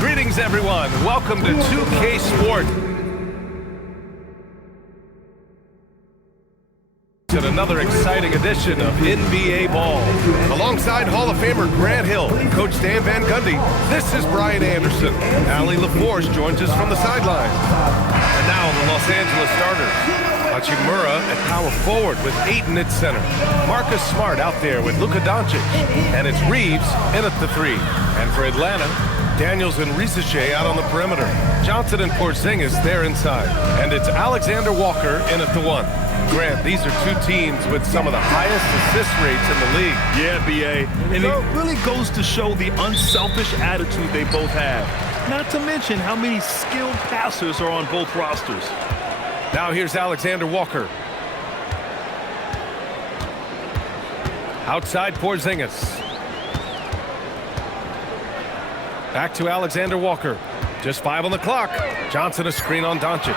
Greetings, everyone. Welcome to 2K Sport. And another exciting edition of NBA Ball. Alongside Hall of Famer Grant Hill, Coach Dan Van Gundy, this is Brian Anderson. Allie LaForce joins us from the sideline. And now the Los Angeles starters. Hachimura at power forward with Ayton at center. Marcus Smart out there with Luka Doncic. And it's Reeves in at the three. And for Atlanta, Daniels and Risache out on the perimeter. Johnson and Porzingis there inside. And it's Alexander Walker in at the one. Grant, these are two teams with some of the highest assist rates in the league. Yeah, B.A. And it really goes to show the unselfish attitude they both have. Not to mention how many skilled passers are on both rosters. Now here's Alexander Walker. Outside Porzingis. Back to Alexander Walker. Just 5 on the clock. Johnson a screen on Doncic.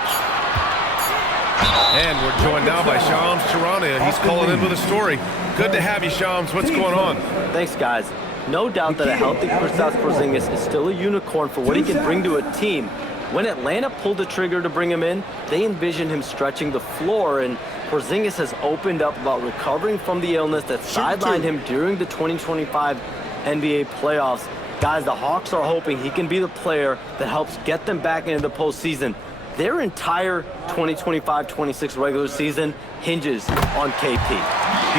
And we're joined now by Shams Charania. He's calling in with a story. Good to have you, Shams. What's going on? Thanks, guys. No doubt that a healthy Kristaps Porzingis is still a unicorn for what he can bring to a team. When Atlanta pulled the trigger to bring him in, they envisioned him stretching the floor, and Porzingis has opened up about recovering from the illness that sidelined him during the 2025 NBA playoffs. Guys, the Hawks are hoping he can be the player that helps get them back into the postseason. Their entire 2025-26 regular season hinges on KP.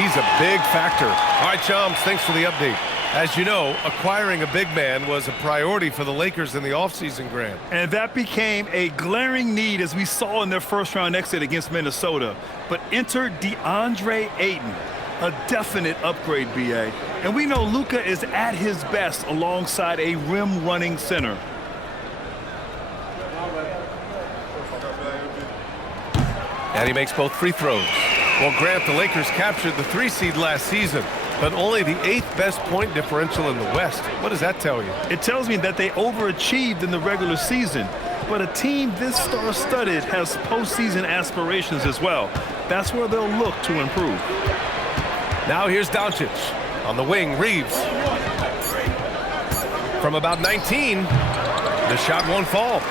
He's a big factor. All right, Shams, thanks for the update. As you know, acquiring a big man was a priority for the Lakers in the offseason, Grant. And that became a glaring need as we saw in their first-round exit against Minnesota. But enter DeAndre Ayton, a definite upgrade, B.A. And we know Luka is at his best alongside a rim-running center. And he makes both free throws. Well, Grant, the Lakers captured the 3 seed last season, but only the 8th best point differential in the West. What does that tell you? It tells me that they overachieved in the regular season, but a team this star-studded has postseason aspirations as well. That's where they'll look to improve. Now here's Doncic. On the wing, Reeves. From about 19, the shot won't fall.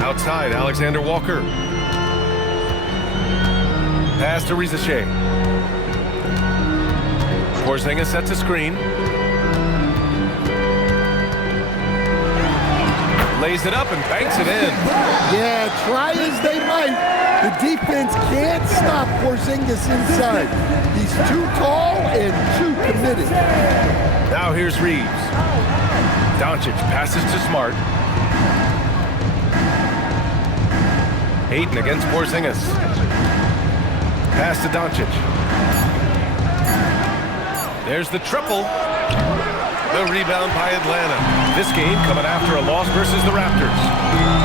Outside, Alexander Walker. Pass to Risache. Porzingis sets a screen. Lays it up and banks it in. Yeah, try as they might, the defense can't stop Porzingis inside. He's too tall and too committed. Now here's Reeves. Doncic passes to Smart. Ayton against Porzingis. Pass to Doncic. There's the triple. The rebound by Atlanta. This game coming after a loss versus the Raptors.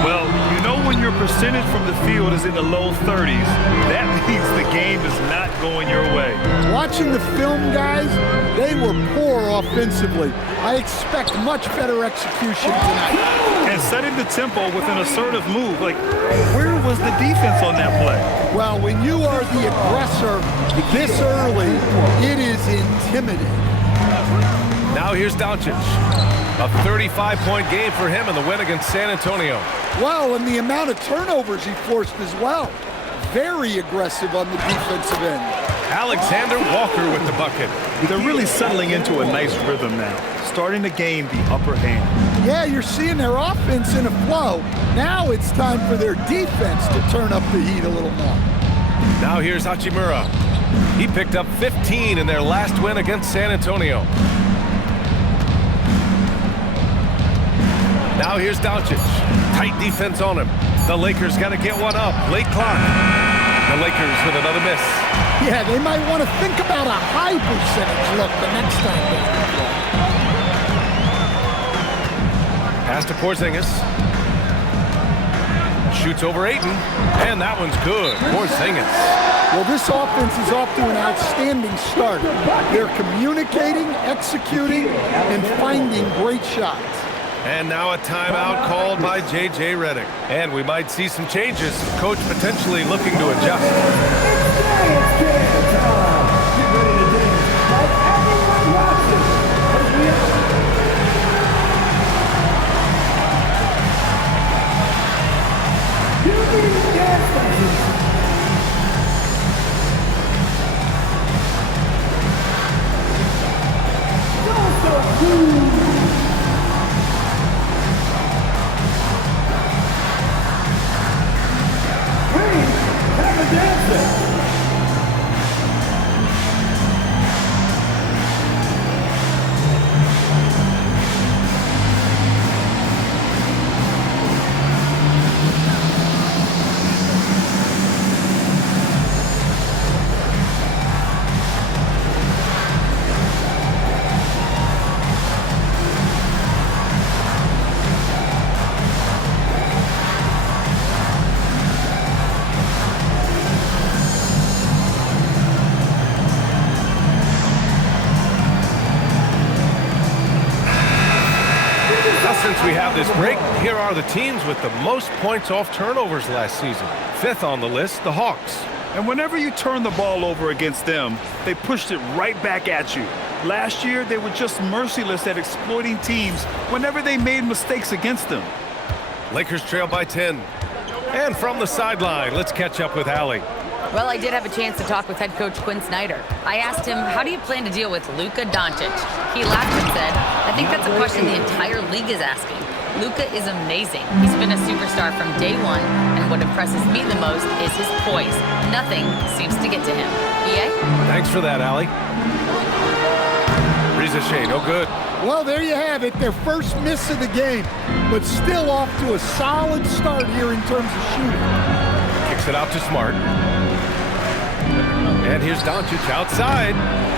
Well, you know when your percentage from the field is in the low 30s, that means the game is not going your way. Watching the film, guys, they were poor offensively. I expect much better execution tonight. And setting the tempo with an assertive move, like, where was the defense on that play? Well, when you are the aggressor this early, it is intimidating. Now here's Doncic. A 35-point game for him in the win against San Antonio. Well, and the amount of turnovers he forced as well. Very aggressive on the defensive end. Alexander Walker with the bucket. They're really settling into a nice rhythm now, starting to gain the upper hand. Yeah, you're seeing their offense in a flow. Now it's time for their defense to turn up the heat a little more. Now here's Hachimura. He picked up 15 in their last win against San Antonio. Now here's Doncic. Tight defense on him. The Lakers got to get one up. Late clock. The Lakers with another miss. Yeah, they might want to think about a high percentage look the next time they play. Pass to Porzingis. Shoots over Ayton. And that one's good. Porzingis. Well, this offense is off to an outstanding start. They're communicating, executing, and finding great shots. And now a timeout called by J.J. Redick. And we might see some changes. Coach potentially looking to adjust. Since we have this break, here are the teams with the most points off turnovers last season. 5th on the list, the Hawks. And whenever you turn the ball over against them, they pushed it right back at you. Last year, they were just merciless at exploiting teams whenever they made mistakes against them. Lakers trail by 10. And from the sideline, let's catch up with Allie. Well, I did have a chance to talk with head coach Quinn Snyder. I asked him, how do you plan to deal with Luka Doncic? He laughed and said, I think that's a question the entire league is asking. Luka is amazing. He's been a superstar from day one, and what impresses me the most is his poise. Nothing seems to get to him. EA? Thanks for that, Allie. Reza Shea, no good. Well, there you have it, their first miss of the game, but still off to a solid start here in terms of shooting. Kicks it out to Smart. And here's Doncic outside.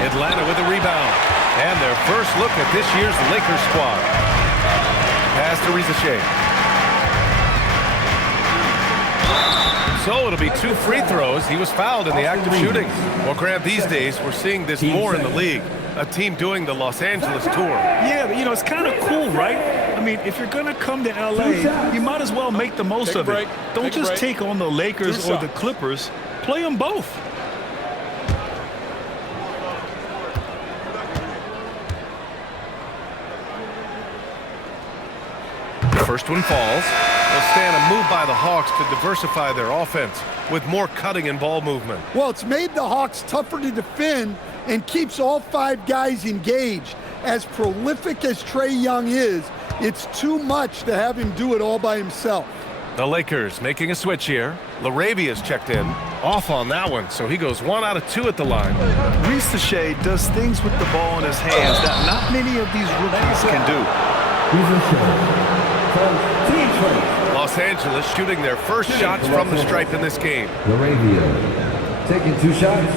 Atlanta with a rebound. And their first look at this year's Lakers squad. Pass to Reza Shea. So it'll be 2 free throws. He was fouled in the act of shooting. Well, Grant, these days we're seeing this more in the league. A team doing the Los Angeles tour. Yeah, but, it's kind of cool, right? I mean, if you're going to come to L.A., you might as well make the most of it. Don't just take on the Lakers or the Clippers. Play them both. First one falls. They'll stand a move by the Hawks to diversify their offense with more cutting and ball movement. Well, it's made the Hawks tougher to defend and keeps all 5 guys engaged. As prolific as Trae Young is, it's too much to have him do it all by himself. The Lakers making a switch here. LaRavia's checked in. Off on that one, so he goes 1 out of 2 at the line. Reza Shea does things with the ball in his hands that not many of these rookies can do. Los Angeles shooting their first shots from the stripe in this game. LaRavia taking 2 shots.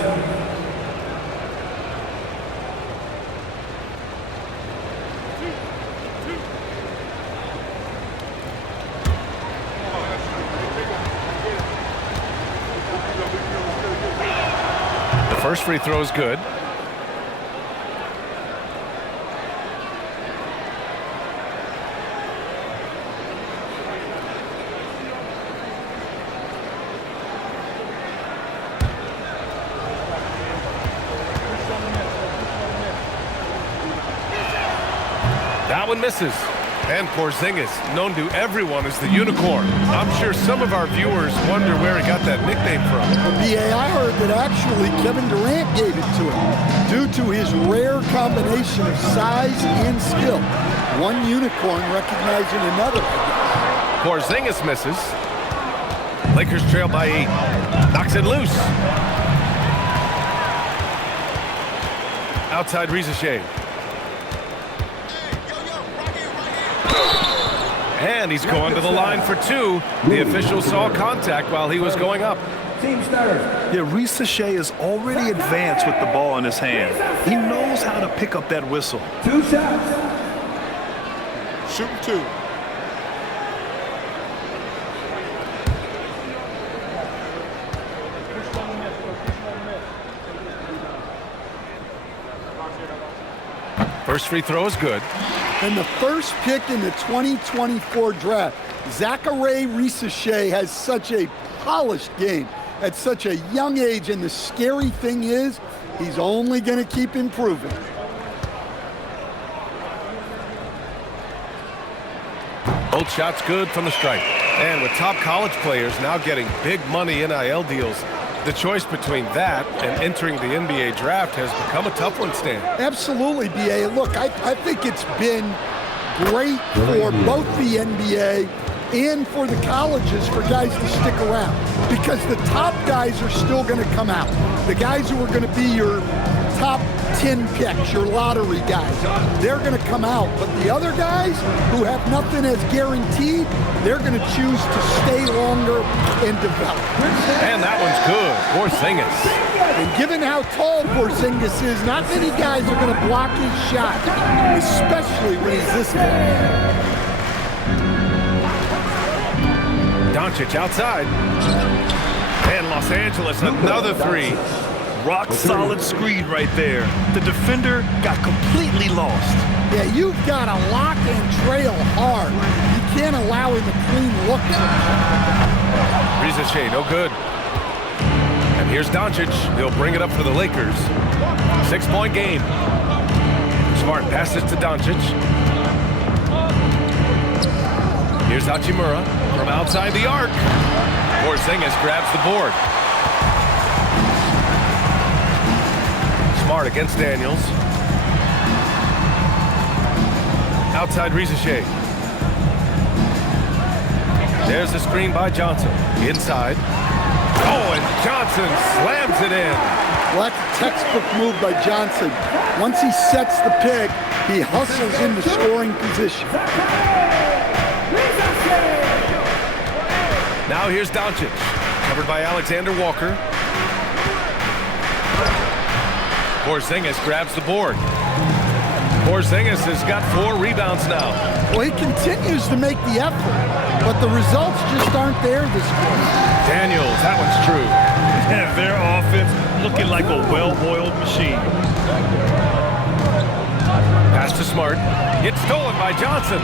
The first free throw is good. That one misses. And Porzingis, known to everyone as the unicorn. I'm sure some of our viewers wonder where he got that nickname from. BA, I heard that actually Kevin Durant gave it to him due to his rare combination of size and skill. One unicorn recognizing another, I guess. Porzingis misses. Lakers trail by 8. Knocks it loose. Outside Reza Shea. And he's going to the line for 2. The official saw contact while he was going up. Team starter. Yeah, Reza Shea is already advanced with the ball in his hand. He knows how to pick up that whistle. 2 shots. Shooting 2. First free throw is good. And the first pick in the 2024 draft, Zachary Reza Shea has such a polished game at such a young age, and the scary thing is he's only going to keep improving. Both shots good from the stripe. And with top college players now getting big money NIL deals, The choice between that and entering the NBA draft has become a tough one, Stan. Absolutely, B.A. Look, I think it's been great for both the NBA and for the colleges for guys to stick around because the top guys are still going to come out. The guys who are going to be your top 10 picks, your lottery guys, they're going to come out. But the other guys who have nothing as guaranteed, they're going to choose to stay longer and develop. And that one's good. Porzingis. And given how tall Porzingis is, not many guys are going to block his shot, especially when he's this tall. Doncic outside. And Los Angeles, another three. Rock solid screen right there. The defender got completely lost. Yeah, you've got to lock and trail hard. You can't allow him a clean look. Risache, no good. And here's Doncic. He'll bring it up for the Lakers. 6-point game. Smart passes to Doncic. Here's Hachimura from outside the arc. Porzingis grabs the board. Smart against Daniels. Outside Risache. There's the screen by Johnson. Inside. Oh, and Johnson slams it in. Well, that's a textbook move by Johnson. Once he sets the pick, he hustles into scoring position. Now here's Doncic. Covered by Alexander Walker. Porzingis grabs the board. Porzingis has got 4 rebounds now. Well, he continues to make the effort, but the results just aren't there this quarter. Daniels, that one's true. And their offense looking like a well-oiled machine. Pass to Smart. It's stolen by Johnson.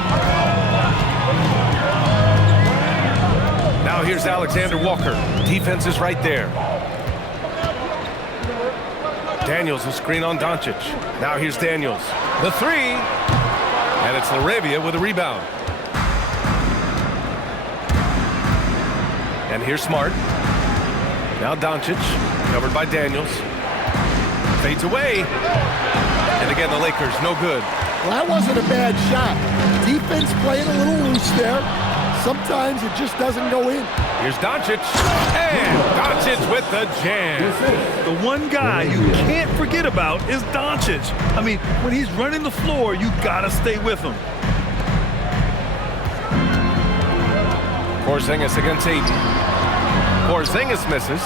Now here's Alexander Walker. Defense is right there. Daniels will screen on Doncic. Now here's Daniels. The three. And it's LaRavia with a rebound. And here's Smart. Now Doncic, covered by Daniels. Fades away. And again, the Lakers, no good. Well, that wasn't a bad shot. Defense playing a little loose there. Sometimes it just doesn't go in. Here's Doncic. And Doncic with the jam. The one guy you can't forget about is Doncic. I mean, when he's running the floor, you gotta stay with him. Porzingis against Ayton. Porzingis misses.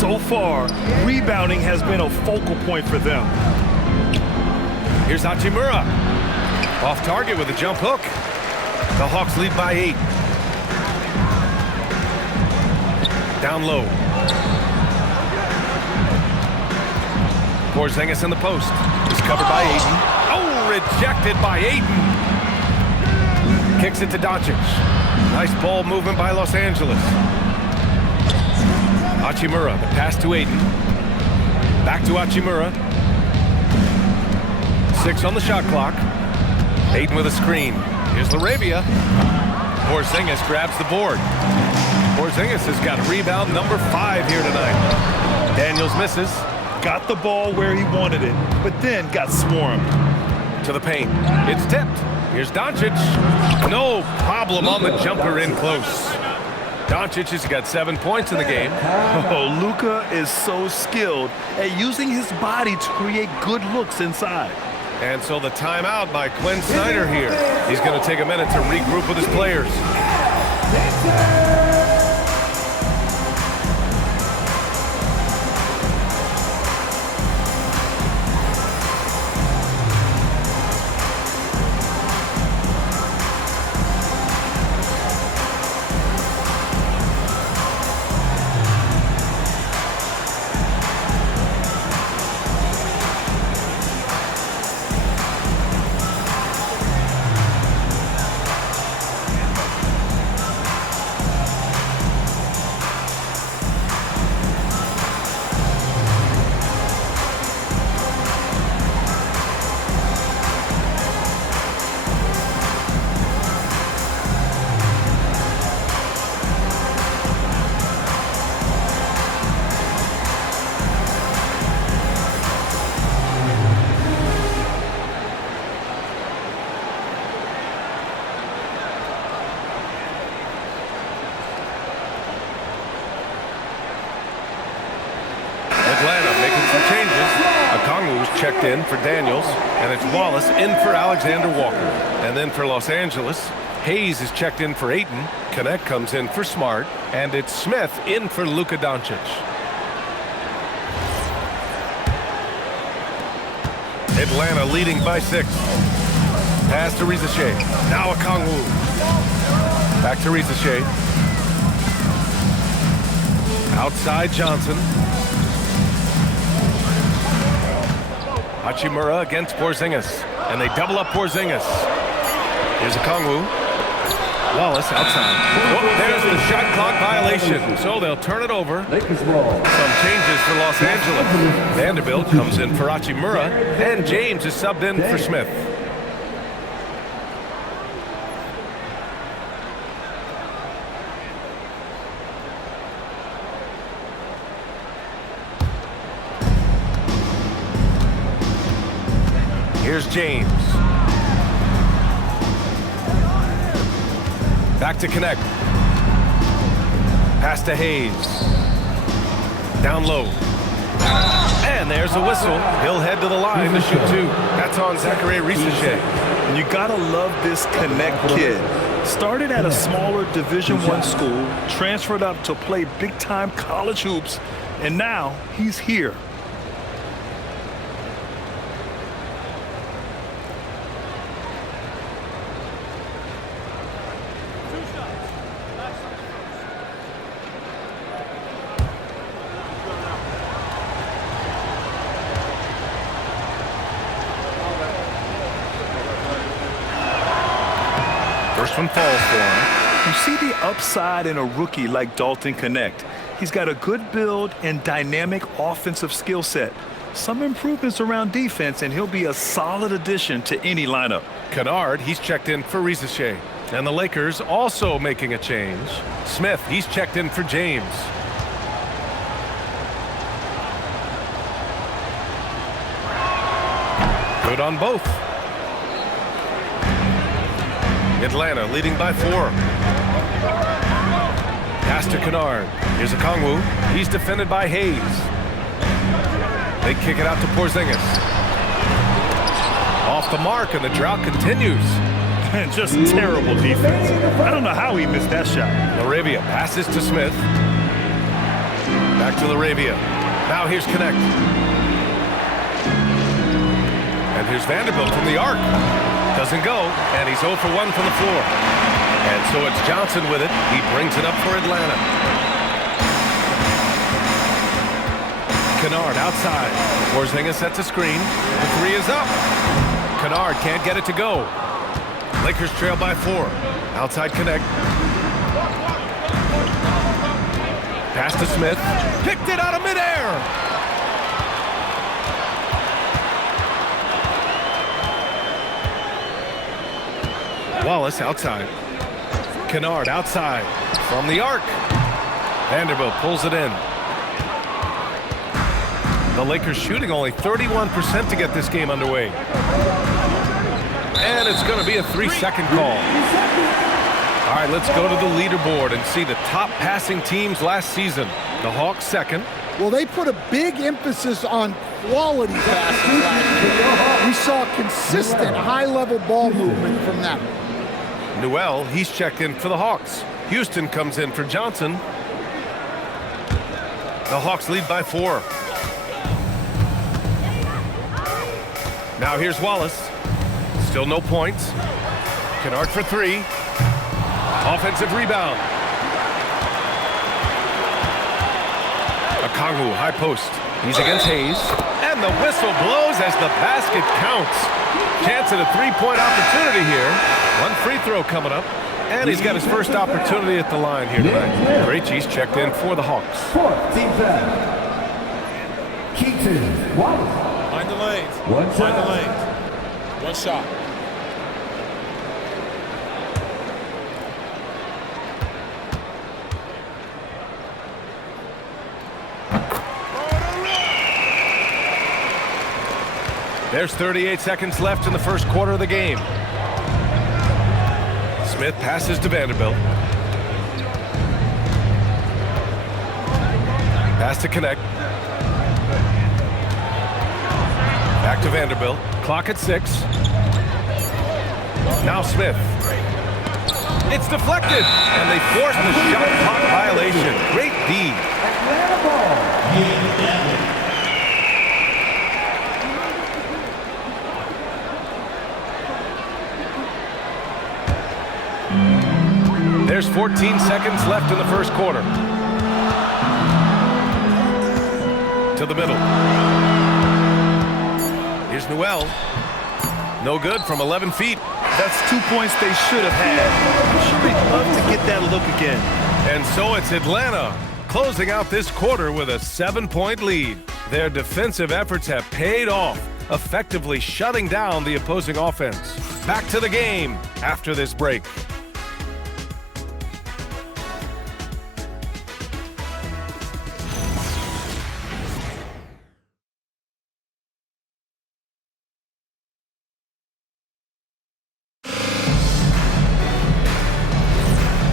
So far, rebounding has been a focal point for them. Here's Hachimura. Off target with a jump hook. The Hawks lead by 8. Down low. Porzingis in the post. Is covered by Ayton. Oh, rejected by Ayton. Kicks it to Doncic. Nice ball movement by Los Angeles. Hachimura, the pass to Ayton. Back to Hachimura. 6 on the shot clock. Ayton with a screen. Here's LaRavia. Porzingis grabs the board. Porzingis has got rebound number 5 here tonight. Daniels misses. Got the ball where he wanted it, but then got swarmed. To the paint. It's tipped. Here's Doncic. No problem on the jumper in close. Doncic has got 7 points in the game. Oh, Luka is so skilled at using his body to create good looks inside. And so the timeout by Quinn Snyder here. He's going to take a minute to regroup with his players. checked in for Daniels, and it's Wallace in for Alexander Walker. And then for Los Angeles, Hayes is checked in for Ayton, Connect comes in for Smart, and it's Smith in for Luka Doncic. Atlanta leading by 6. Pass to Risache. Now Okongwu. Back to Risache. Outside Johnson. Hachimura against Porzingis. And they double up Porzingis. Here's Okongwu. Wallace outside. Oh, there's the shot clock violation. So they'll turn it over. Lakers ball. Some changes for Los Angeles. Vanderbilt comes in for Hachimura. And James is subbed in for Smith. Here's James. Back to Connect. Pass to Hayes. Down low. And there's a whistle. He'll head to the line to shoot 2. That's on Zachary Risache. And you gotta love this Connect kid. Started at a smaller Division I school, transferred up to play big-time college hoops, and now he's here. First one falls for him. You see the upside in a rookie like Dalton Connect. He's got a good build and dynamic offensive skill set. Some improvements around defense, and he'll be a solid addition to any lineup. Kennard, he's checked in for Risache. And the Lakers also making a change. Smith, he's checked in for James. Good on both. Atlanta leading by 4. Pass to Kennard. Here's Okongwu. He's defended by Hayes. They kick it out to Porzingis. Off the mark, and the drought continues. Just terrible defense. I don't know how he missed that shot. Laravia passes to Smith. Back to Laravia. Now here's Connect. And here's Vanderbilt from the arc. Doesn't go, and he's 0 for 1 from the floor. And so it's Johnson with it. He brings it up for Atlanta. Kennard outside. Porzingis sets a screen. The 3 is up. Kennard can't get it to go. Lakers trail by 4. Outside Connect. Pass to Smith. Picked it out of midair. Wallace outside. Kennard outside from the arc. Vanderbilt pulls it in. The Lakers shooting only 31% to get this game underway. And it's going to be a 3-second call. All right, let's go to the leaderboard and see the top passing teams last season. The Hawks second. Well, they put a big emphasis on quality passes last year. We saw consistent high-level ball movement from them. Newell, he's checked in for the Hawks. Houston comes in for Johnson. The Hawks lead by 4. Now here's Wallace. Still no points. Kennard for 3. Offensive rebound. Okongwu, high post. He's against Hayes. And the whistle blows as the basket counts. Chance at a 3-point opportunity here. One free throw coming up. And he's got his first opportunity at the line here tonight. Krejci's checked in for the Hawks. 4th team foul. Keaton Wallace. Find the lanes. One Find the shot. lanes. One shot. There's 38 seconds left in the first quarter of the game. Smith passes to Vanderbilt. Pass to Connect. Back to Vanderbilt. Clock at 6. Now Smith. It's deflected, and they force the shot clock violation. Great D. Atlanta ball. There's 14 seconds left in the first quarter. To the middle. Here's Newell. No good from 11 feet. That's 2 points they should have had. I'm sure they'd love to get that look again. And so it's Atlanta closing out this quarter with a 7-point lead. Their defensive efforts have paid off, effectively shutting down the opposing offense. Back to the game after this break.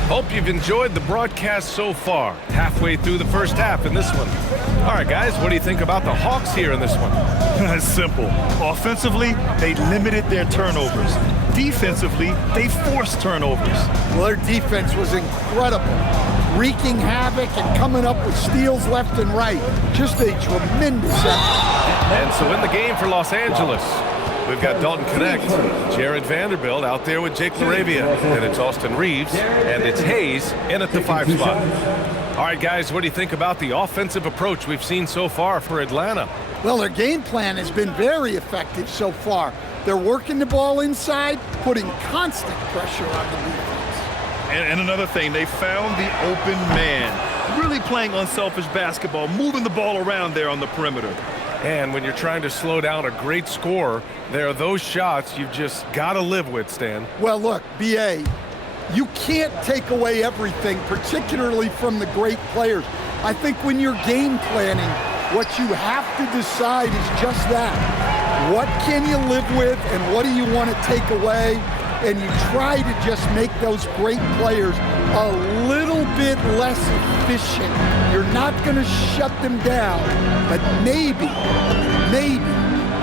Hope you've enjoyed the broadcast so far. Halfway through the first half in this one. All right, guys, what do you think about the Hawks here in this one? It's simple. Offensively, they limited their turnovers. Defensively, they forced turnovers. Well, their defense was incredible, wreaking havoc and coming up with steals left and right. Just a tremendous effort. And so in the game for Los Angeles, we've got Dalton Knecht, Jared Vanderbilt out there with Jake LaRavia. Then it's Austin Reeves, and it's Hayes in at the 5 spot. All right, guys, what do you think about the offensive approach we've seen so far for Atlanta? Well, their game plan has been very effective so far. They're working the ball inside, putting constant pressure on the defense. And another thing, they found the open man. Really playing unselfish basketball, moving the ball around there on the perimeter. And when you're trying to slow down a great scorer, there are those shots you've just got to live with, Stan. Well, look, B.A., you can't take away everything, particularly from the great players. I think when you're game planning, what you have to decide is just that. What can you live with and what do you want to take away? And you try to just make those great players a little bit less efficient. You're not going to shut them down, but maybe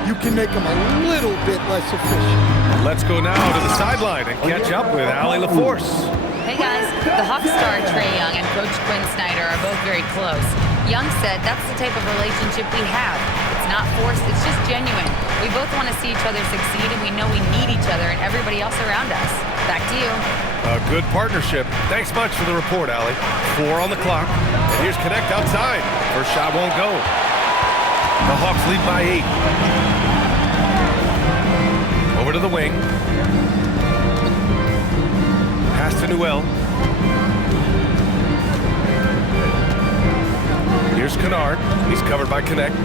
you can make them a little bit less efficient. Let's go now to the sideline and catch up with Allie LaForce. Hey guys, the Hawks star Trae Young and Coach Quinn Snyder are both very close. Young said that's the type of relationship we have. It's not forced, it's just genuine. We both want to see each other succeed, and we know we need each other and everybody else around us. Back to you. A good partnership. Thanks much for the report, Allie. 4 on the clock. And here's Knecht outside. First shot won't go. The Hawks lead by 8. Over to the wing. Pass to Newell. Here's Kennard. He's covered by Knecht.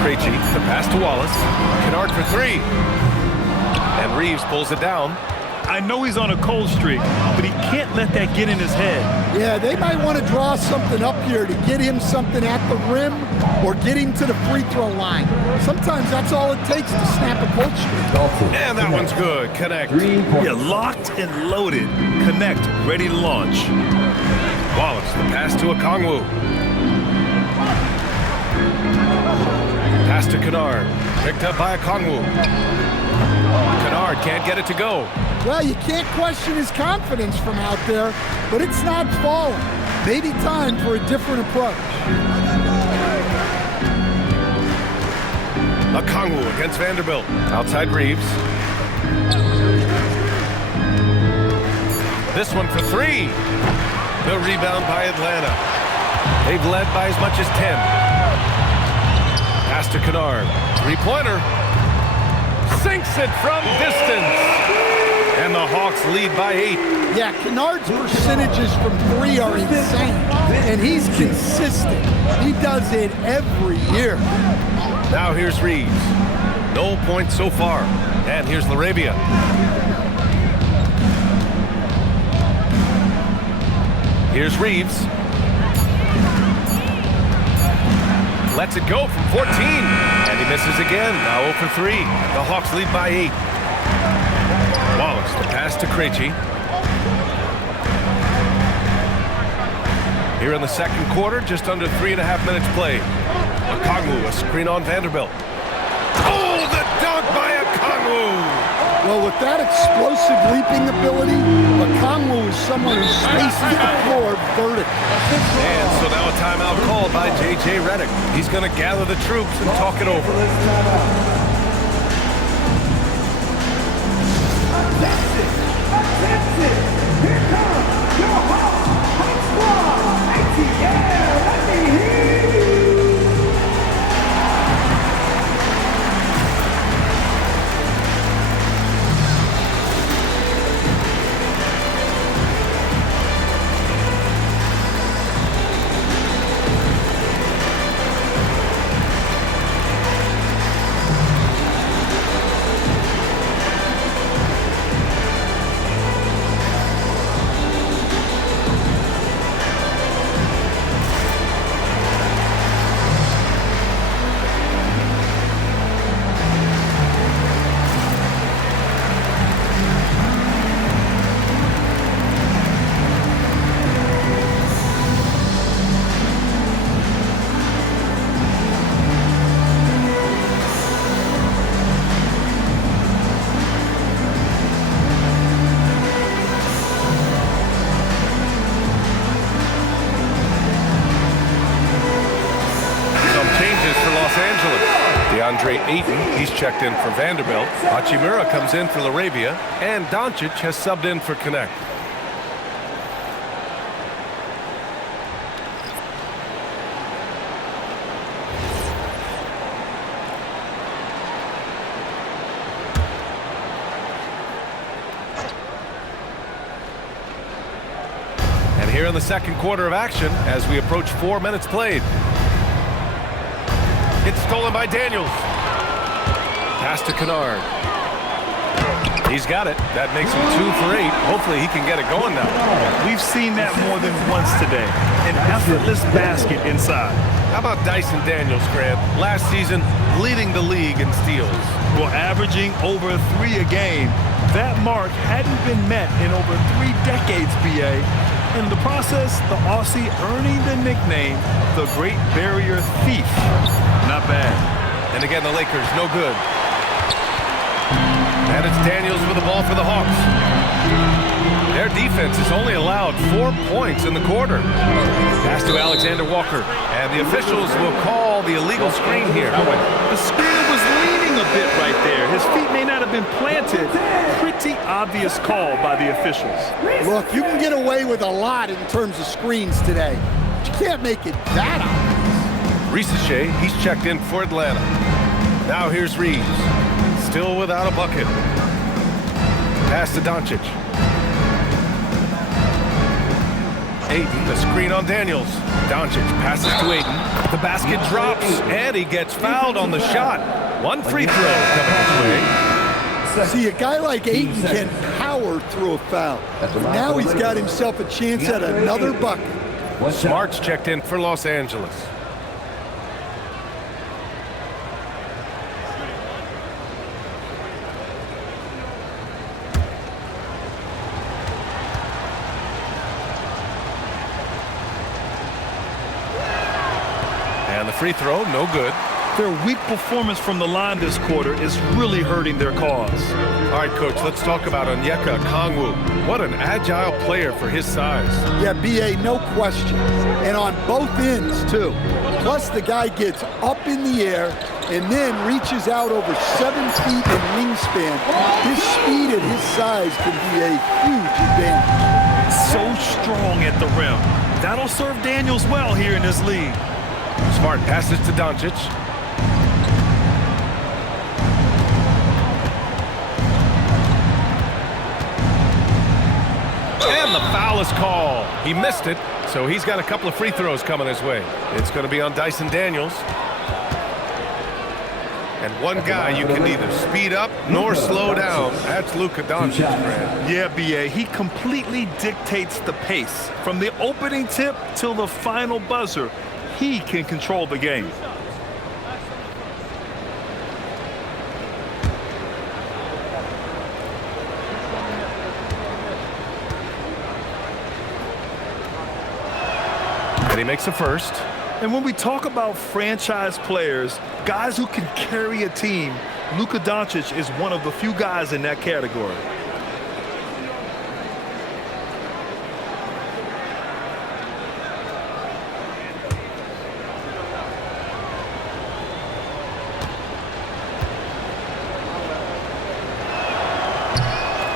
Krejci, the pass to Wallace. Kennard for 3. And Reeves pulls it down. I know he's on a cold streak, but he can't let that get in his head. Yeah, they might want to draw something up here to get him something at the rim or get him to the free throw line. Sometimes that's all it takes to snap a cold streak. And that one's good. Knecht. Yeah, locked and loaded. Knecht, ready to launch. Wallace, the pass to Okongwu. Pass to Kennard. Picked up by Okongwu. Kennard can't get it to go. Well, you can't question his confidence from out there, but it's not falling. Maybe time for a different approach. Okongwu against Vanderbilt. Outside Reeves. This one for 3. The rebound by Atlanta. They've led by as much as 10. Pass to Kennard. 3-pointer. Sinks it from distance. And the Hawks lead by 8. Yeah, Kennard's percentages from 3 are insane. And he's consistent. He does it every year. Now here's Reeves. No points so far. And here's LaRavia. Here's Reeves. Lets it go from 14. And he misses again. Now 0 for 3. The Hawks lead by 8. Wallace, the pass to Krejci. Here in the second quarter, just under 3.5 minutes played. Okongwu, a screen on Vanderbilt. Well, with that explosive leaping ability, Okongwu is someone who spaces the floor vertically. And so now a timeout called by J.J. Redick. He's going to gather the troops and talk it over. Attention! Here comes your hot squad! ATL, let me hear you! DeAndre Ayton, he's checked in for Vanderbilt. Hachimura comes in for Laravia. And Doncic has subbed in for Connect. And here in the second quarter of action, as we approach 4 minutes played. It's stolen by Daniels. Pass to Kennard. He's got it. That makes him 2 for 8. Hopefully he can get it going now. We've seen that more than once today. An effortless basket inside. How about Dyson Daniels, Grant? Last season, leading the league in steals. Well, averaging over 3 a game. That mark hadn't been met in over 3 decades, B.A. In the process, the Aussie earning the nickname, the Great Barrier Thief. Not bad. And again, the Lakers, no good. And it's Daniels with the ball for the Hawks. Their defense has only allowed 4 points in the quarter. Pass to Alexander Walker. And the officials will call the illegal screen here. The screener was leaning a bit right there. His feet may not have been planted. Pretty obvious call by the officials. Look, you can get away with a lot in terms of screens today. But you can't make it that obvious. Risacher, he's checked in for Atlanta. Now here's Reeves. Still without a bucket. Pass to Doncic. Ayton, the screen on Daniels. Doncic passes to Ayton. The basket drops, and he gets fouled on the shot. 1 free throw coming his way. See, a guy like Ayton can power through a foul. Now he's got himself a chance at another bucket. Smart's checked in for Los Angeles. And the free throw, no good. Their weak performance from the line this quarter is really hurting their cause. All right, Coach, let's talk about Onyeka Okongwu. What an agile player for his size. Yeah, B.A., no question. And on both ends, too. Plus, the guy gets up in the air and then reaches out over 7 feet in wingspan. His speed and his size can be a huge advantage. So strong at the rim. That'll serve Daniels well here in this league. Smart passes to Doncic. And the foul is called. He missed it, so he's got a couple of free throws coming his way. It's going to be on Dyson Daniels. And one guy you can neither speed up nor slow down. That's Luka Doncic, Grant. Yeah, B.A., he completely dictates the pace. From the opening tip till the final buzzer, he can control the game. And he makes a first. And when we talk about franchise players, guys who can carry a team, Luka Doncic is one of the few guys in that category.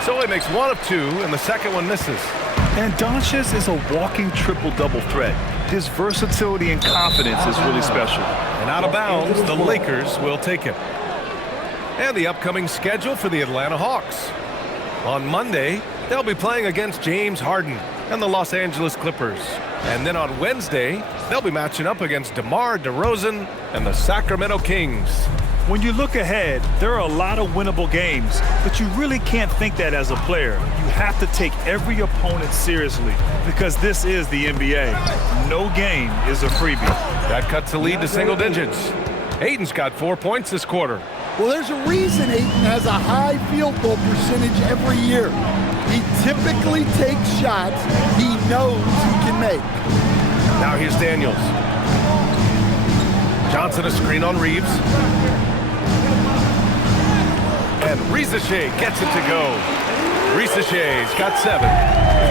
So he makes one of two, and the second one misses. And Doncic is a walking triple-double threat. His versatility and confidence is really special. And out of bounds, the Lakers will take him. And the upcoming schedule for the Atlanta Hawks. On Monday, they'll be playing against James Harden and the Los Angeles Clippers. And then on Wednesday, they'll be matching up against DeMar DeRozan and the Sacramento Kings. When you look ahead, there are a lot of winnable games, but you really can't think that as a player. You have to take every opponent seriously because this is the NBA. No game is a freebie. That cuts the lead to single digits. Ayton's got 4 points this quarter. Well, there's a reason Ayton has a high field goal percentage every year. He typically takes shots he knows he can make. Now here's Daniels. Johnson a screen on Reeves. And Risacher gets it to go. Risacher's got 7.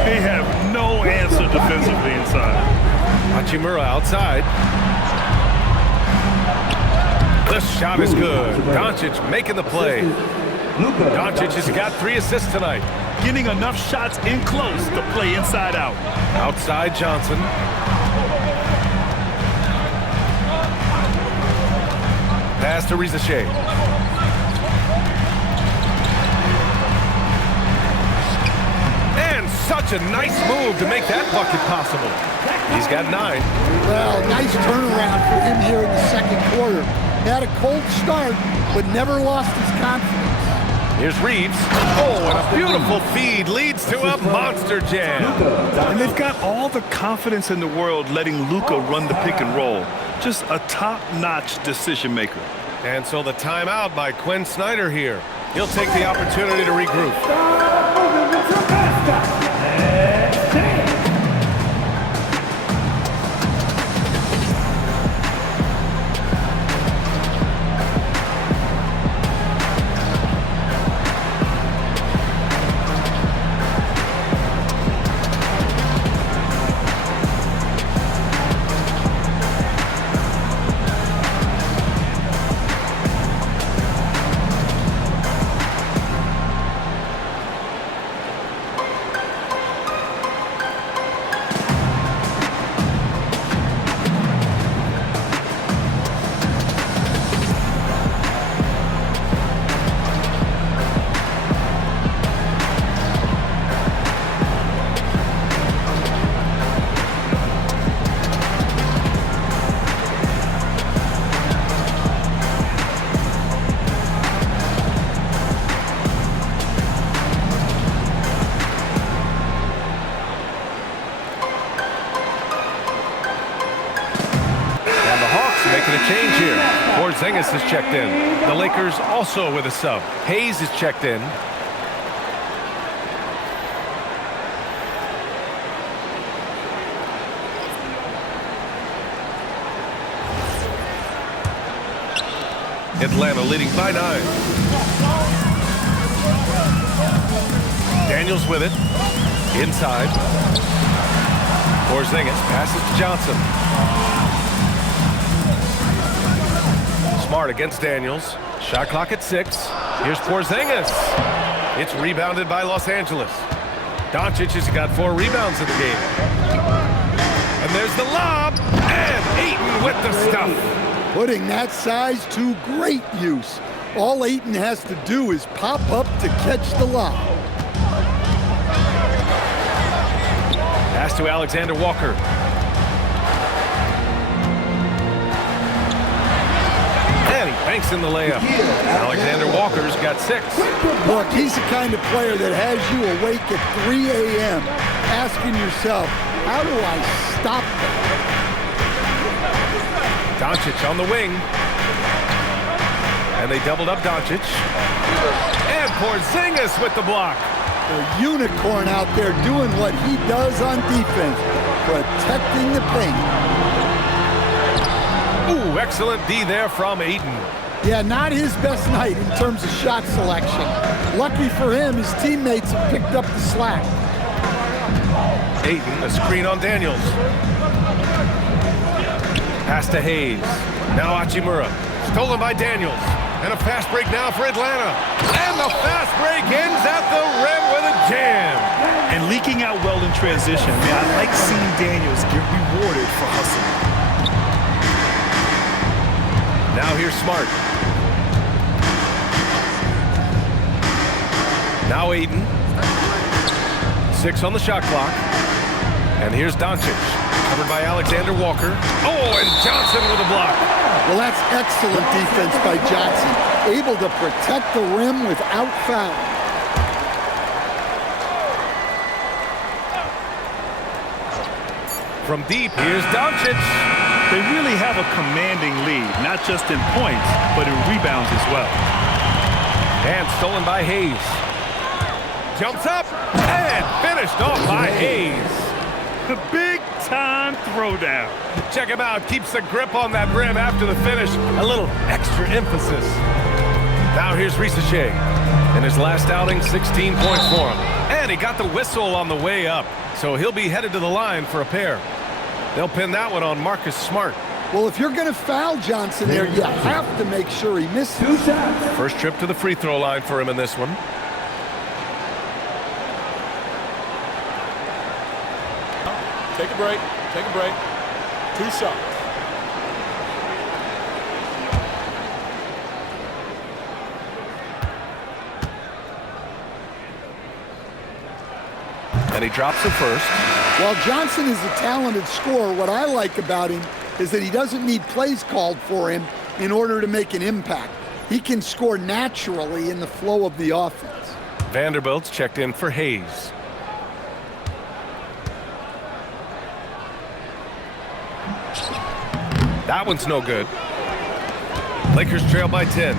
They have no answer defensively inside. Hachimura outside. The shot is good. Doncic making the play. Doncic has got 3 assists tonight. Getting enough shots in close to play inside out. Outside Johnson. Pass to Risacher. And such a nice move to make that bucket possible. He's got 9. Well, nice turnaround for him here in the second quarter. Had a cold start, but never lost his confidence. Here's Reeves. Oh, and a beautiful feed leads to a monster jam. And they've got all the confidence in the world letting Luka run the pick and roll. Just a top-notch decision maker. And so the timeout by Quinn Snyder here. He'll take the opportunity to regroup. Making a change here. Porzingis has checked in. The Lakers also with a sub. Hayes is checked in. Atlanta leading by 9. Daniels with it. Inside. Porzingis passes to Johnson. Smart against Daniels. Shot clock at 6. Here's Porzingis. It's rebounded by Los Angeles. Doncic has got 4 rebounds in the game. And there's the lob. And Ayton with the stuff. Putting that size to great use. All Ayton has to do is pop up to catch the lob. Pass to Alexander Walker. And he banks in the layup. Alexander Walker's got 6. Look, he's the kind of player that has you awake at 3 a.m. asking yourself, how do I stop them? Doncic on the wing. And they doubled up Doncic. And Porzingis with the block. The unicorn out there doing what he does on defense, protecting the paint. Ooh, excellent D there from Ayton. Yeah, not his best night in terms of shot selection. Lucky for him, his teammates have picked up the slack. Ayton, a screen on Daniels. Pass to Hayes. Now Hachimura. Stolen by Daniels. And a fast break now for Atlanta. And the fast break ends at the rim with a jam. And leaking out well in transition. Man, I like seeing Daniels get rewarded for hustling. Now here's Smart. Now Ayton. 6 on the shot clock. And here's Doncic. Covered by Alexander Walker. Oh, and Johnson with a block. Well, that's excellent defense by Johnson. Able to protect the rim without foul. From deep, here's Doncic. They really have a commanding lead, not just in points, but in rebounds as well. And stolen by Hayes. Jumps up and finished off by Hayes. The big-time throwdown. Check him out. Keeps the grip on that rim after the finish. A little extra emphasis. Now here's Risacher. In his last outing, 16 points for him. And he got the whistle on the way up. So he'll be headed to the line for a pair. They'll pin that one on Marcus Smart. Well, if you're going to foul Johnson there, you have to make sure he misses. First trip to the free throw line for him in this one. Take a break. Take a break. 2 shots. And he drops the first. While Johnson is a talented scorer, what I like about him is that he doesn't need plays called for him in order to make an impact. He can score naturally in the flow of the offense. Vanderbilt's checked in for Hayes. That one's no good. Lakers trail by 10.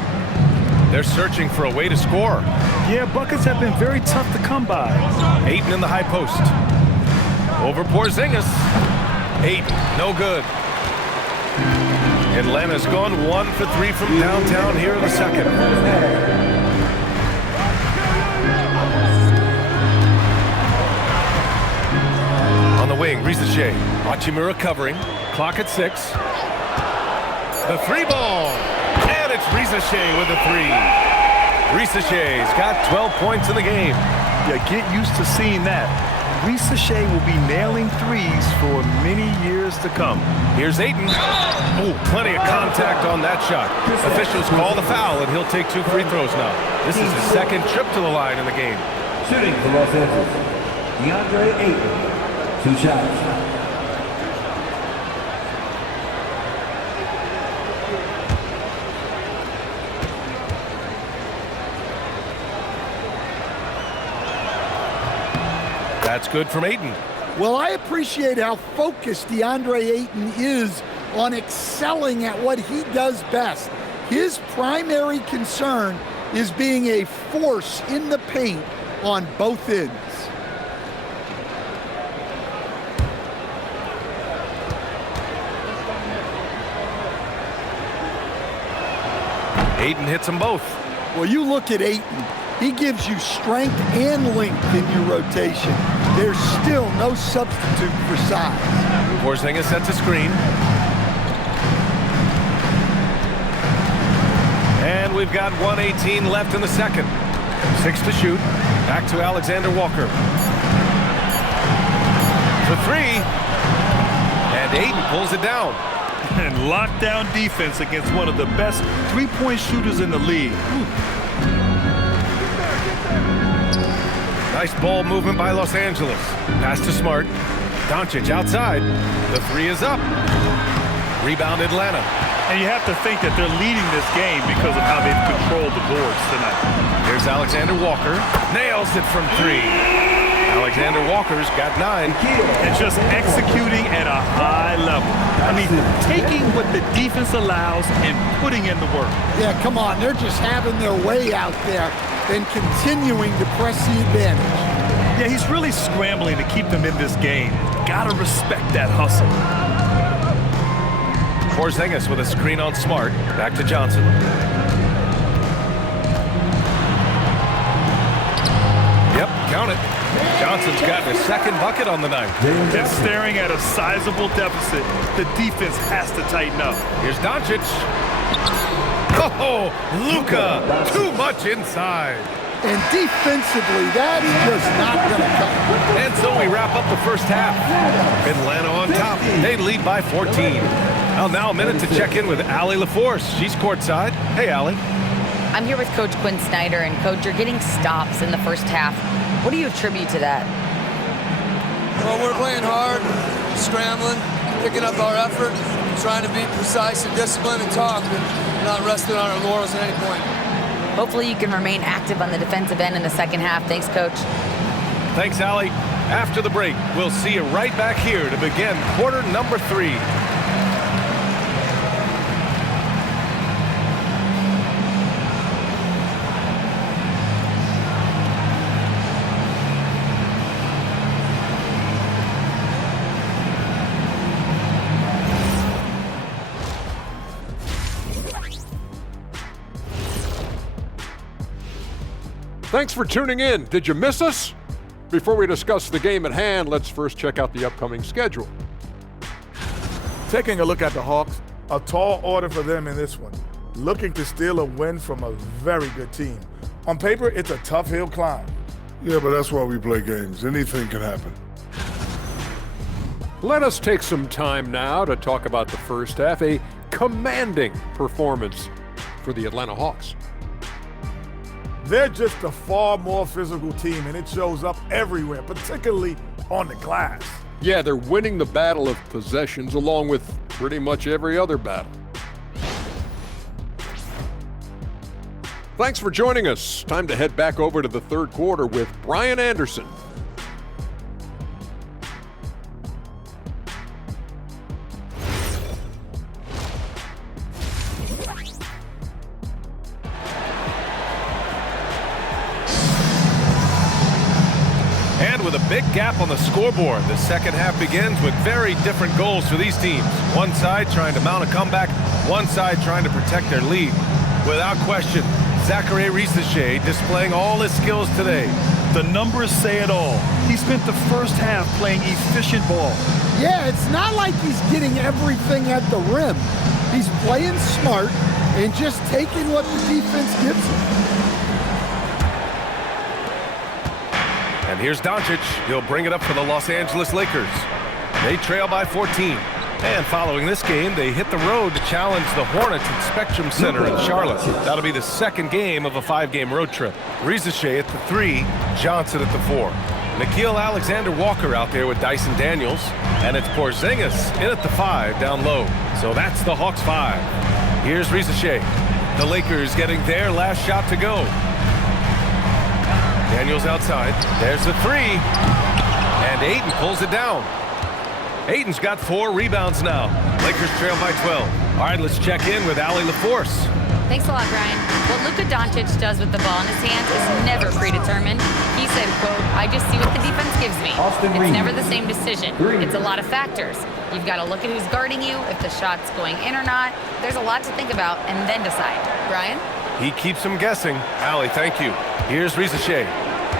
They're searching for a way to score. Yeah, buckets have been very tough to come by. Ayton in the high post. Over Porzingis. Ayton, no good. Atlanta's gone 1 for 3 from downtown here in the second. On the wing, Risacher. Hachimura covering. Clock at 6. The 3 ball. And it's Risacher with the 3. Risacher's got 12 points in the game. Yeah, get used to seeing that. Risacher will be nailing threes for many years to come. Here's Ayton. Oh, plenty of contact on that shot. Officials call the foul, and he'll take 2 free throws now. This is his second trip to the line in the game. Shooting for Los Angeles, DeAndre Ayton. 2 shots. That's good from Ayton. Well, I appreciate how focused DeAndre Ayton is on excelling at what he does best. His primary concern is being a force in the paint on both ends. Ayton hits them both. Well, you look at Ayton. He gives you strength and length in your rotation. There's still no substitute for size. Porzingis sets a screen. And we've got 1:18 left in the second. 6 to shoot. Back to Alexander Walker. For 3. And Ayton pulls it down. And lockdown defense against one of the best three-point shooters in the league. Nice ball movement by Los Angeles. Pass to Smart. Doncic outside. The 3 is up. Rebound Atlanta. And you have to think that they're leading this game because of how they've controlled the boards tonight. Here's Alexander Walker. Nails it from 3. Alexander Walker's got 9. And just executing at a high level. I mean, taking what the defense allows and putting in the work. Yeah, come on. They're just having their way out there and continuing to press the advantage. Yeah, he's really scrambling to keep them in this game. Gotta respect that hustle. Porzingis with a screen on Smart. Back to Johnson. Yep, count it. Johnson's gotten his second bucket on the night. And staring at a sizable deficit, the defense has to tighten up. Here's Doncic. Oh, Luka, too much inside. And defensively, that's just not going to cut. And so we wrap up the first half. Atlanta on top. They lead by 14. Well, now a minute to check in with Allie LaForce. She's courtside. Hey, Allie. I'm here with Coach Quinn Snyder, and Coach, you're getting stops in the first half. What do you attribute to that? Well, we're playing hard, scrambling, picking up our effort, trying to be precise and disciplined and talk, and not resting on our laurels at any point. Hopefully you can remain active on the defensive end in the second half. Thanks, Coach. Thanks, Allie. After the break, we'll see you right back here to begin quarter number 3. Thanks for tuning in. Did you miss us? Before we discuss the game at hand, let's first check out the upcoming schedule. Taking a look at the Hawks, a tall order for them in this one. Looking to steal a win from a very good team. On paper, it's a tough hill climb. Yeah, but that's why we play games. Anything can happen. Let us take some time now to talk about the first half, a commanding performance for the Atlanta Hawks. They're just a far more physical team, and it shows up everywhere, particularly on the glass. Yeah, they're winning the battle of possessions along with pretty much every other battle. Thanks for joining us. Time to head back over to the third quarter with Brian Anderson. With a big gap on the scoreboard, the second half begins with very different goals for these teams. One side trying to mount a comeback, one side trying to protect their lead. Without question, Zachary Risacher displaying all his skills today. The numbers say it all. He spent the first half playing efficient ball. Yeah, it's not like he's getting everything at the rim. He's playing smart and just taking what the defense gives him. And here's Doncic. He'll bring it up for the Los Angeles Lakers. They trail by 14. And following this game, they hit the road to challenge the Hornets at Spectrum Center in Charlotte. That'll be the second game of a 5-game road trip. Risacher at the 3, Johnson at the 4. Nickeil Alexander-Walker out there with Dyson Daniels. And it's Porzingis in at the 5 down low. So that's the Hawks 5. Here's Risacher. The Lakers getting their last shot to go. Daniels outside. There's the 3. And Ayton pulls it down. Ayton's got 4 rebounds now. Lakers trail by 12. All right, let's check in with Allie LaForce. Thanks a lot, Brian. What Luka Doncic does with the ball in his hands is never predetermined. He said, quote, I just see what the defense gives me. It's never the same decision. It's a lot of factors. You've got to look at who's guarding you, if the shot's going in or not. There's a lot to think about and then decide. Brian? He keeps him guessing. Allie, thank you. Here's Risacher.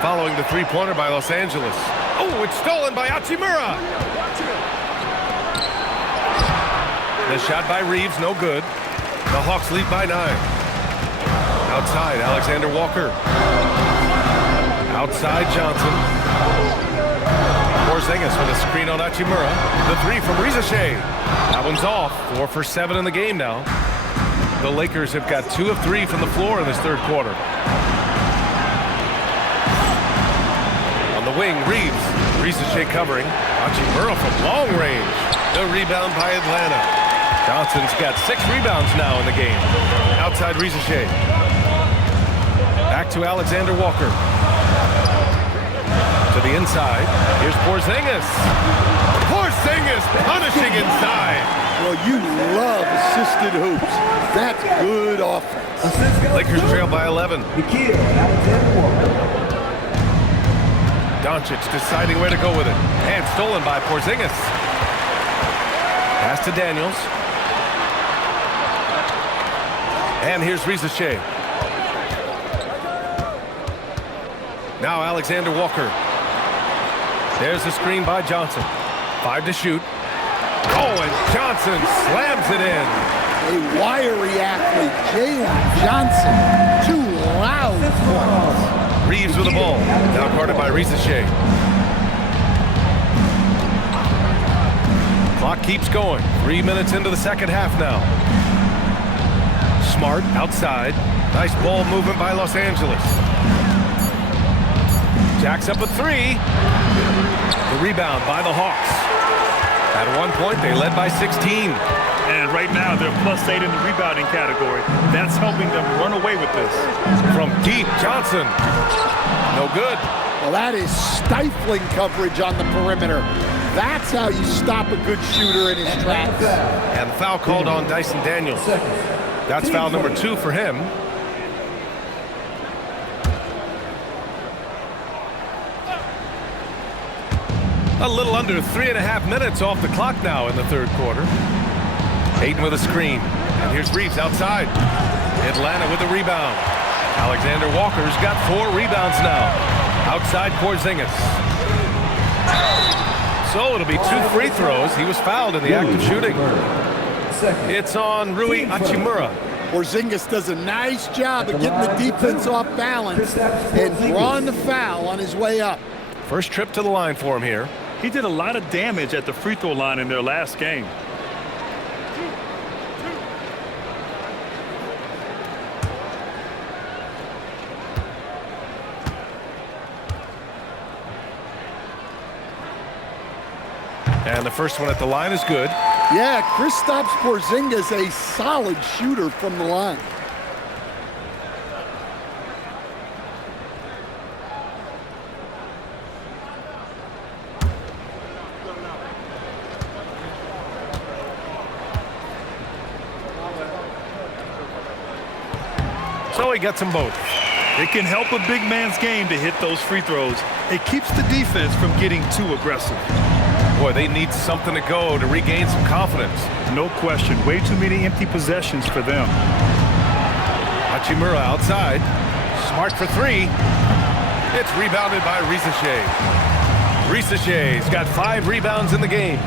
Following the 3-pointer by Los Angeles. Oh, it's stolen by Hachimura. The shot by Reeves, no good. The Hawks lead by 9. Outside, Alexander-Walker. Outside, Johnson. Porzingis with a screen on Hachimura. The 3 from Risacher. That one's off. 4 for 7 in the game now. The Lakers have got 2 of 3 from the floor in this third quarter. On the wing, Reeves. Risacher covering. Hachimura from long range. The rebound by Atlanta. Johnson's got 6 rebounds now in the game. Outside Risacher. Back to Alexander-Walker. To the inside. Here's Porzingis. Porzingis punishing inside. Well, you love assisted hoops. That's good offense. Lakers trail by 11. Doncic deciding where to go with it. And stolen by Porzingis. Pass to Daniels. And here's Risache. Now Alexander Walker. There's the screen by Johnson. 5 to shoot. Oh, and Johnson slams it in. A wiry athlete, Jalen Johnson. 2 loud points. Reeves with the ball. Now guarded by Risache. Clock keeps going. 3 minutes into the second half now. Smart outside. Nice ball movement by Los Angeles. Jacks up a 3. The rebound by the Hawks. At one point, they led by 16. And right now, they're +8 in the rebounding category. That's helping them run away with this. From deep, Johnson. No good. Well, that is stifling coverage on the perimeter. That's how you stop a good shooter in his tracks. And the foul called on Dyson Daniels. That's foul number 2 for him. A little under 3.5 minutes off the clock now in the third quarter. Ayton with a screen. And here's Reeves outside. Atlanta with the rebound. Alexander Walker's got 4 rebounds now. Outside Porzingis. So it'll be 2 free throws. He was fouled in the act of shooting. It's on Rui Hachimura. Porzingis does a nice job of getting the defense off balance and drawing the foul on his way up. First trip to the line for him here. He did a lot of damage at the free throw line in their last game. And the first one at the line is good. Yeah, Kristaps Porzingis, a solid shooter from the line. So he gets them both. It can help a big man's game to hit those free throws. It keeps the defense from getting too aggressive. Boy, they need something to go to regain some confidence. No question. Way too many empty possessions for them. Hachimura outside. Smart for 3. It's rebounded by Risache. Risache's got 5 rebounds in the game.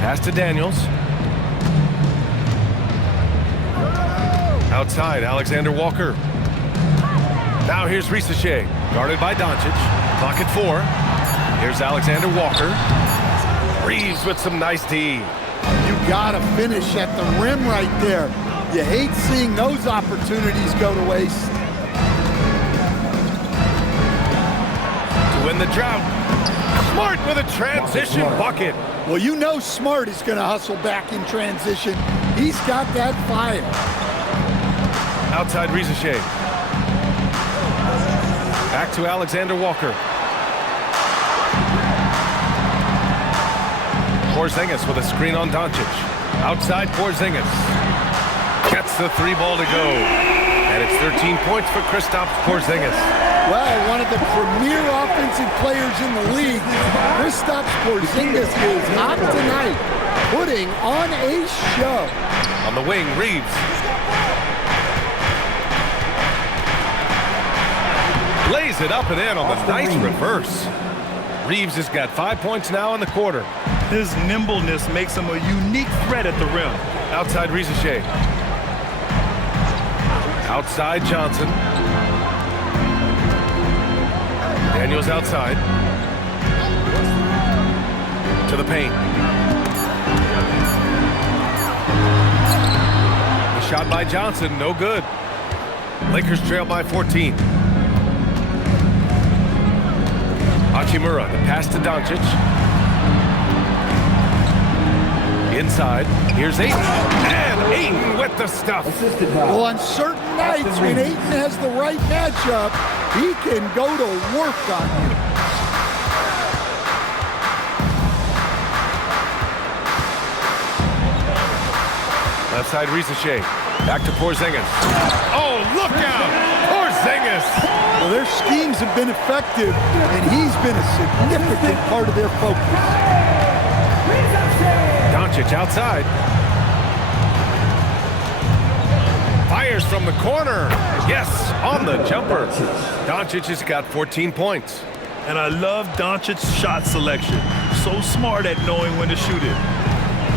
Pass to Daniels. Outside, Alexander Walker. Now here's Risache, guarded by Doncic. Clock at 4. Here's Alexander Walker. Reeves with some nice D. You gotta finish at the rim right there. You hate seeing those opportunities go to waste. To win the drought. Smart with a transition bucket. Well, you know Smart is gonna hustle back in transition. He's got that fire. Outside Risache. Back to Alexander Walker. Porzingis with a screen on Doncic. Outside Porzingis. Gets the 3 ball to go. And it's 13 points for Kristaps Porzingis. Well, one of the premier offensive players in the league, Kristaps Porzingis is hot tonight, putting on a show. On the wing, Reeves. Lays it up and in on the nice reverse. Reeves has got 5 points now in the quarter. His nimbleness makes him a unique threat at the rim. Outside Risache. Outside Johnson. Daniels outside. To the paint. The shot by Johnson, no good. Lakers trail by 14. Hachimura, the pass to Doncic. Inside, here's Ayton. And Ayton with the stuff. Well, on certain nights when Ayton has the right matchup, he can go to work on you. Left side, Risache. Back to Porzingis. Oh, look out! Porzingis! Well, their schemes have been effective, and he's been a significant part of their focus. Doncic outside. Fires from the corner. Yes, on the jumper. Doncic has got 14 points. And I love Doncic's shot selection. So smart at knowing when to shoot it.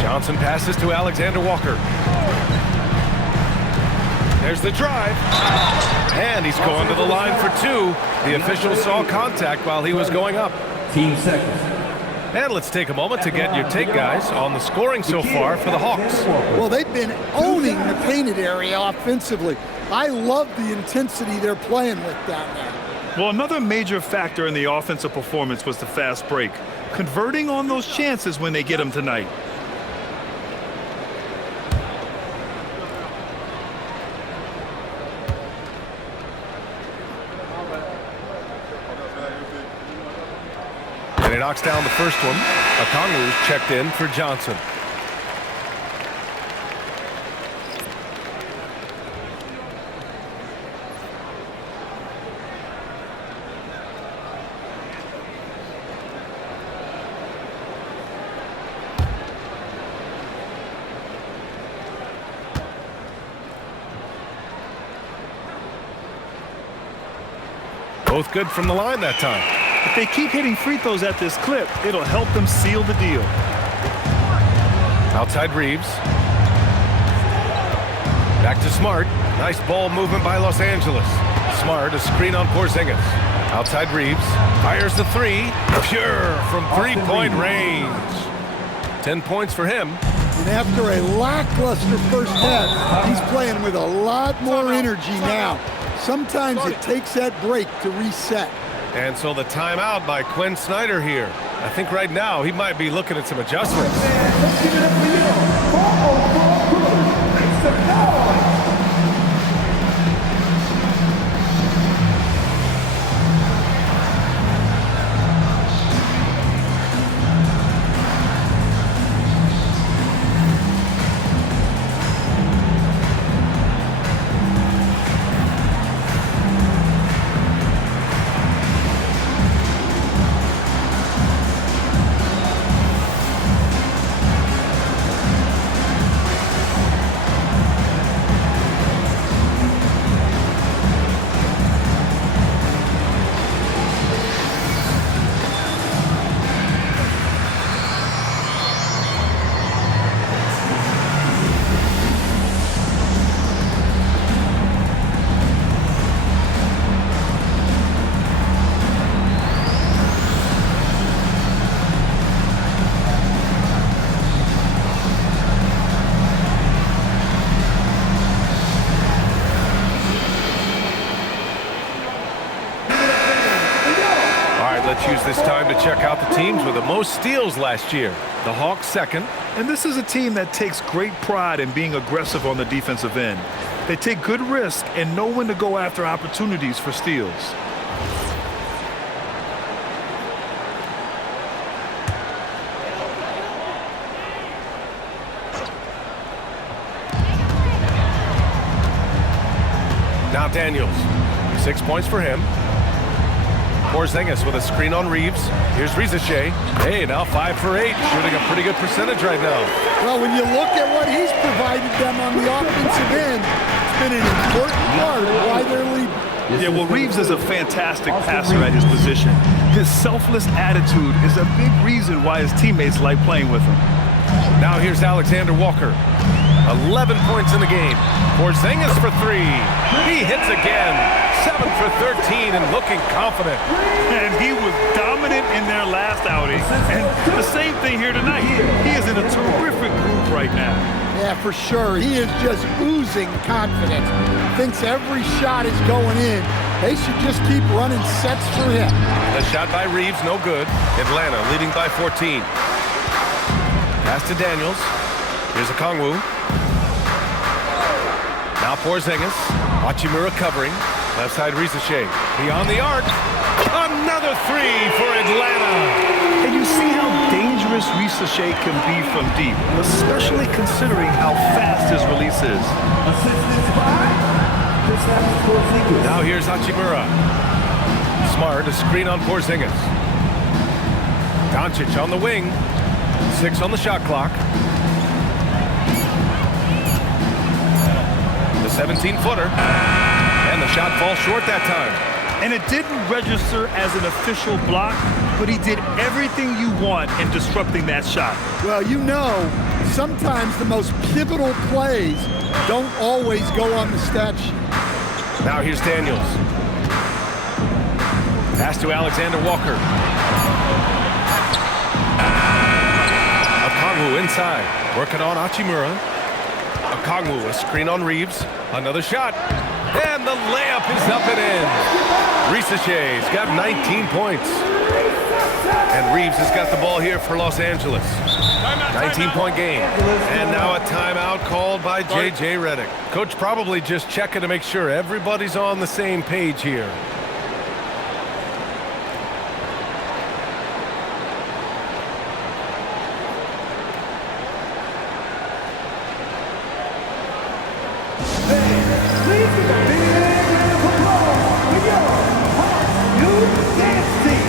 Johnson passes to Alexander Walker. There's the drive. And he's going to the line for two. The official saw contact while he was going up. Team seconds. And let's take a moment to get your take, guys, on the scoring so far for the Hawks. Well, they've been owning the painted area offensively. I love the intensity they're playing with down there. Well, another major factor in the offensive performance was the fast break. Converting on those chances when they get them tonight. And he knocks down the first one. Okongwu's checked in for Johnson. Both good from the line that time. If they keep hitting free throws at this clip, it'll help them seal the deal. Outside Reeves. Back to Smart. Nice ball movement by Los Angeles. Smart, a screen on Porzingis. Outside Reeves. Fires the three. Pure from three-point range. 10 points for him. And after a lackluster first half, he's playing with a lot more energy now. Sometimes it takes that break to reset. And so the timeout by Quinn Snyder here. I think right now he might be looking at some adjustments. Let's give it up for you. 404 Brooklyn. Make some noise. Let's use this time to check out the teams with the most steals last year. The Hawks second. And this is a team that takes great pride in being aggressive on the defensive end. They take good risk and know when to go after opportunities for steals. Now Daniels. 6 points for him. Porzingis with a screen on Reeves. Here's Risacher. Hey, now 5 for 8. Shooting a pretty good percentage right now. Well, when you look at what he's provided them on the offensive end, it's been an important part of why they're leading. Yeah, well, Reeves is a fantastic passer at his position. His selfless attitude is a big reason why his teammates like playing with him. Now here's Alexander Walker. 11 points in the game. Porzingis for 3. He hits again. 7 for 13 and looking confident. And he was dominant in their last outing. And the same thing here tonight. He is in a terrific group right now. Yeah, for sure. He is just oozing confidence. Thinks every shot is going in. They should just keep running sets for him. The shot by Reeves, no good. Atlanta leading by 14. Pass to Daniels. Here's Okongwu. Now Porzingis. Hachimura covering. Left side Risacher. Beyond the arc. Another 3 for Atlanta. And you see how dangerous Risacher can be from deep, especially considering how fast his release is. Now here's Hachimura. Smart, a screen on Porzingis. Doncic on the wing. 6 on the shot clock. The 17-footer. And the shot falls short that time. And it didn't register as an official block, but he did everything you want in disrupting that shot. Well, you know, sometimes the most pivotal plays don't always go on the stat sheet. Now here's Daniels. Pass to Alexander Walker. Okongwu inside, working on Hachimura. Okongwu, a screen on Reeves. Another shot. And the layup is up and in. Risache's got 19 points. And Reeves has got the ball here for Los Angeles. 19-point game. And now a timeout called by J.J. Redick. Coach probably just checking to make sure everybody's on the same page here. Please give a big round of applause for your hot new dance team.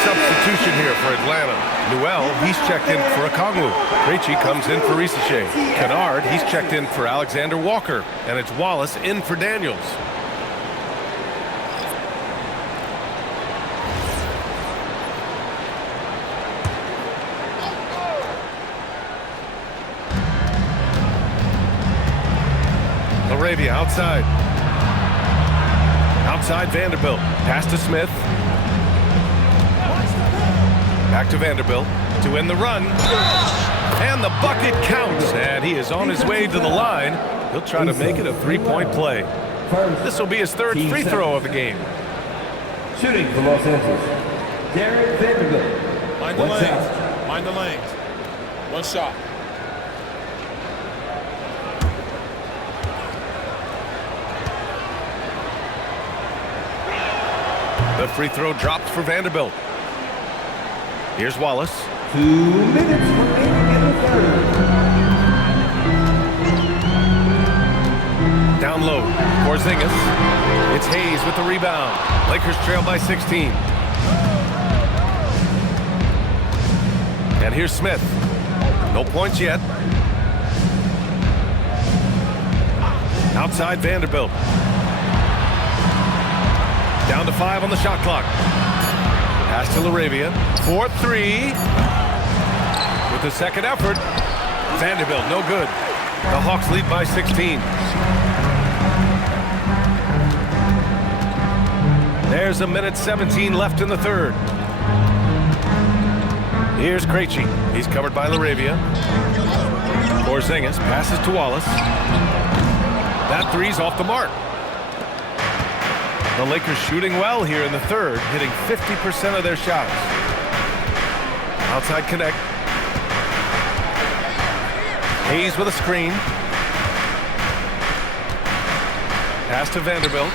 Substitution here for Atlanta. Newell, he's checked in for Okongwu. Krejci comes in for Risache. Kennard, he's checked in for Alexander Walker. And it's Wallace in for Daniels. LaRavia outside. Outside Vanderbilt. Pass to Smith. Back to Vanderbilt to win the run. And the bucket counts. And he is on his way to the line. He'll try to make it a three-point play. This will be his third free throw of the game. Shooting for Los Angeles, Derek Vanderbilt. Mind the lanes. Mind the lanes. One shot. The free throw dropped for Vanderbilt. Here's Wallace. 2 minutes remaining in the third. Down low, Porzingis. It's Hayes with the rebound. Lakers trail by 16. And here's Smith. No points yet. Outside Vanderbilt. Down to 5 on the shot clock. Pass to LaRavia. 4-3. With the second effort. Vanderbilt, no good. The Hawks lead by 16. There's a minute 17 left in the third. Here's Krejci. He's covered by LaRavia. Porzingis passes to Wallace. That three's off the mark. The Lakers shooting well here in the third, hitting 50% of their shots. Outside connect. Hayes with a screen. Pass to Vanderbilt.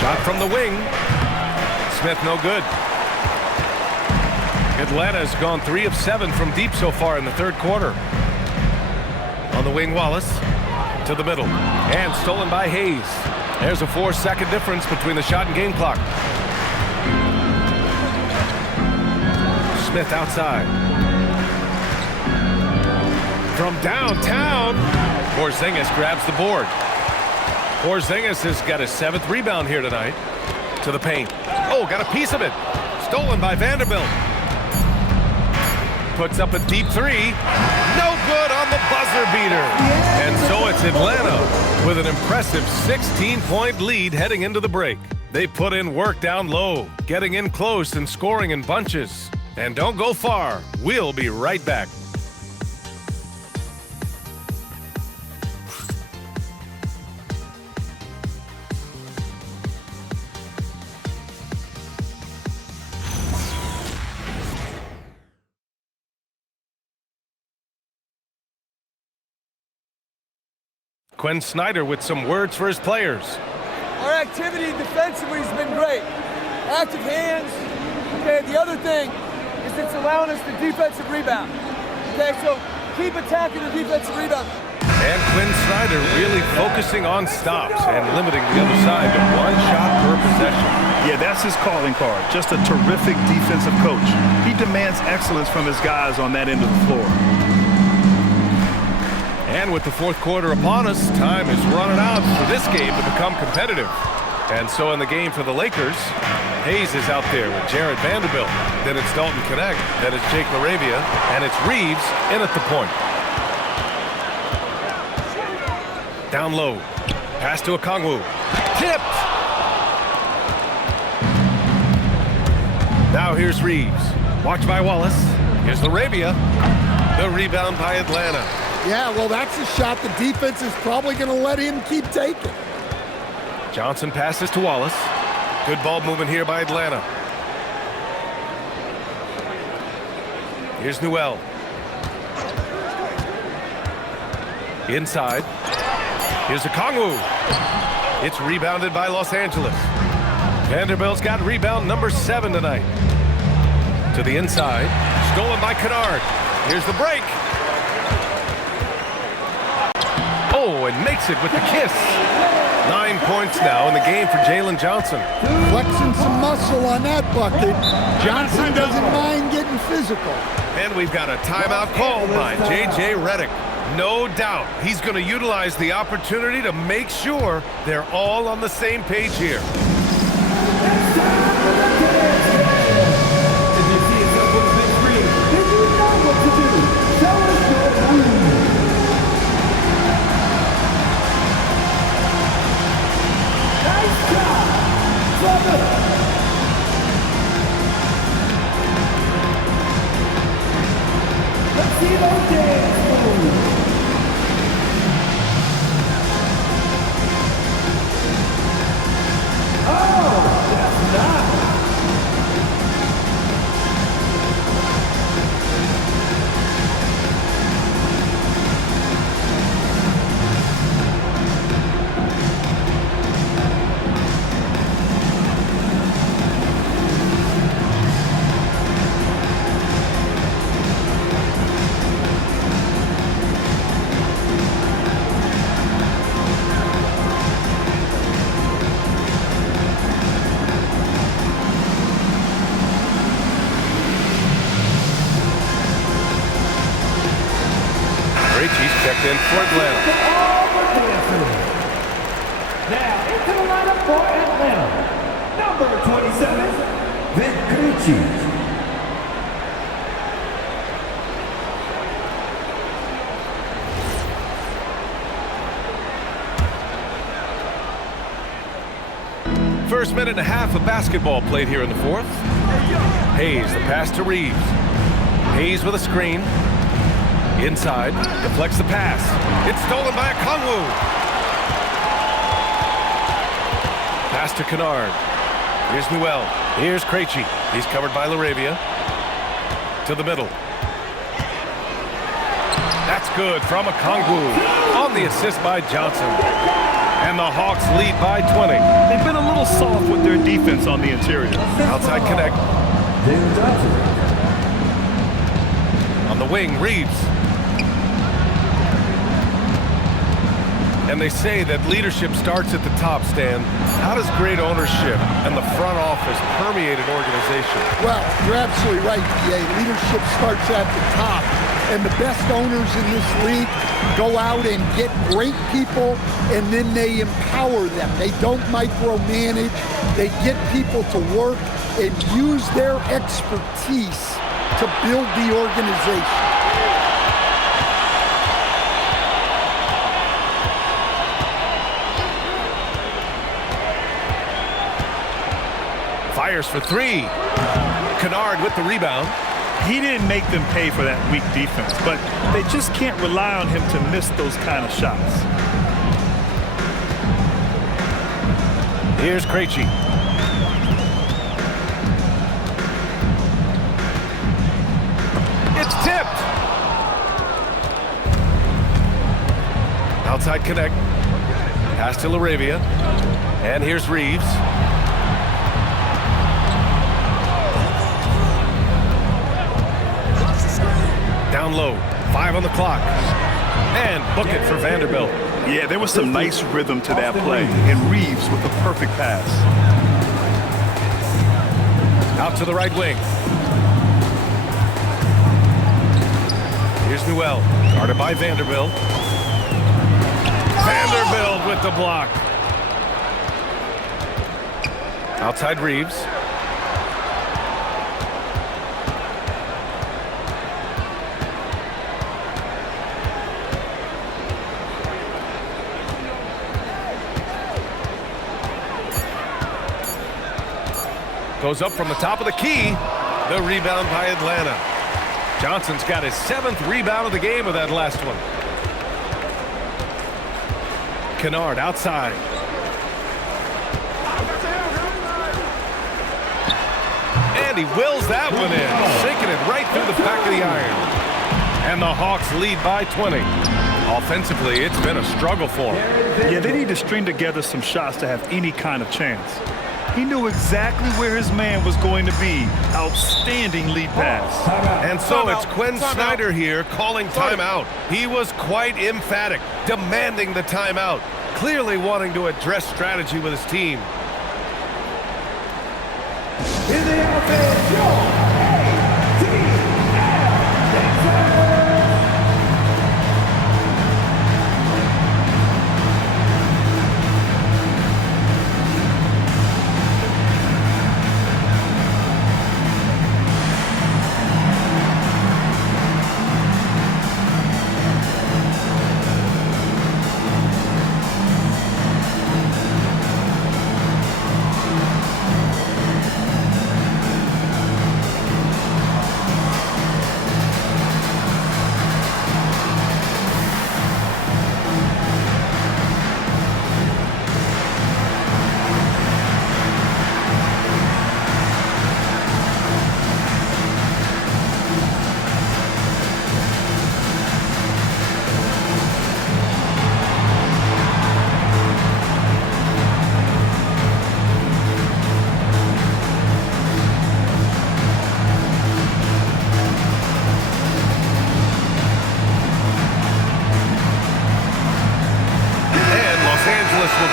Shot from the wing. Smith no good. Atlanta has gone 3 of 7 from deep so far in the third quarter. On the wing, Wallace. To the middle. And stolen by Hayes. There's a 4-second difference between the shot and game clock. Smith outside. From downtown, Porzingis grabs the board. Porzingis has got his 7th rebound here tonight. To the paint. Oh, got a piece of it. Stolen by Vanderbilt. puts up a deep three. No good on the buzzer beater. And so it's Atlanta with an impressive 16-point lead heading into the break. They put in work down low, getting in close and scoring in bunches. And don't go far. We'll be right back. Quinn Snyder with some words for his players. Our activity defensively has been great. Active hands. Okay, the other thing is it's allowing us the defensive rebound. Okay, so keep attacking the defensive rebound. And Quinn Snyder really focusing on stops and limiting the other side to one shot per possession. Yeah, that's his calling card. Just a terrific defensive coach. He demands excellence from his guys on that end of the floor. And with the fourth quarter upon us, time is running out for this game to become competitive. And so in the game for the Lakers, Hayes is out there with Jared Vanderbilt. Then it's Dalton Knecht. Then it's Jake LaRavia. And it's Reeves in at the point. Down low. Pass to Okongwu. Tipped! Now here's Reeves. Watch by Wallace. Here's LaRavia. The rebound by Atlanta. Yeah, well, that's a shot the defense is probably going to let him keep taking. Johnson passes to Wallace. Good ball movement here by Atlanta. Here's Newell. Inside. Here's Okongwu. It's rebounded by Los Angeles. Vanderbilt's got rebound number 7 tonight. To the inside. Stolen by Kennard. Here's the break. Oh, and makes it with the kiss. 9 points now in the game for Jalen Johnson. Flexing some muscle on that bucket. Johnson doesn't mind getting physical. And we've got a timeout called by J.J. Redick. No doubt he's going to utilize the opportunity to make sure they're all on the same page here. Let's see those dance moves. Oh, that's not. Checked in for Atlanta. Now into the lineup for Atlanta. Number 27, Vin Krejci. First minute and a half of basketball played here in the fourth. Hayes, the pass to Reeves. Hayes with a screen. Inside, deflects the pass. It's stolen by Okongwu. Pass to Kennard. Here's Newell. Here's Krejci. He's covered by LaRavia. To the middle. That's good from Okongwu. On the assist by Johnson. And the Hawks lead by 20. They've been a little soft with their defense on the interior. Outside Knecht. On the wing, Reeves. And they say that leadership starts at the top, Stan. How does great ownership and the front office permeate an organization? Well, you're absolutely right, PA. Leadership starts at the top. And the best owners in this league go out and get great people, and then they empower them. They don't micromanage. They get people to work and use their expertise to build the organization. Fires for three. Kennard with the rebound. He didn't make them pay for that weak defense, but they just can't rely on him to miss those kind of shots. Here's Krejci. It's tipped. Outside connect. Pass to LaRavia. And here's Reeves. Down low. 5 on the clock. And book it for Vanderbilt. Yeah, there was some nice rhythm to that play. And Reeves with a perfect pass. Out to the right wing. Here's Newell. Guarded by Vanderbilt. Vanderbilt with the block. Outside Reeves. Goes up from the top of the key. The rebound by Atlanta. Johnson's got his 7th rebound of the game with that last one. Kennard outside. And he wills that one in, sinking it right through the back of the iron. And the Hawks lead by 20. Offensively, it's been a struggle for them. Yeah, they need to string together some shots to have any kind of chance. He knew exactly where his man was going to be. Outstanding lead pass. And so it's Quinn Snyder here calling timeout. He was quite emphatic, demanding the timeout, clearly wanting to address strategy with his team. In the offense, your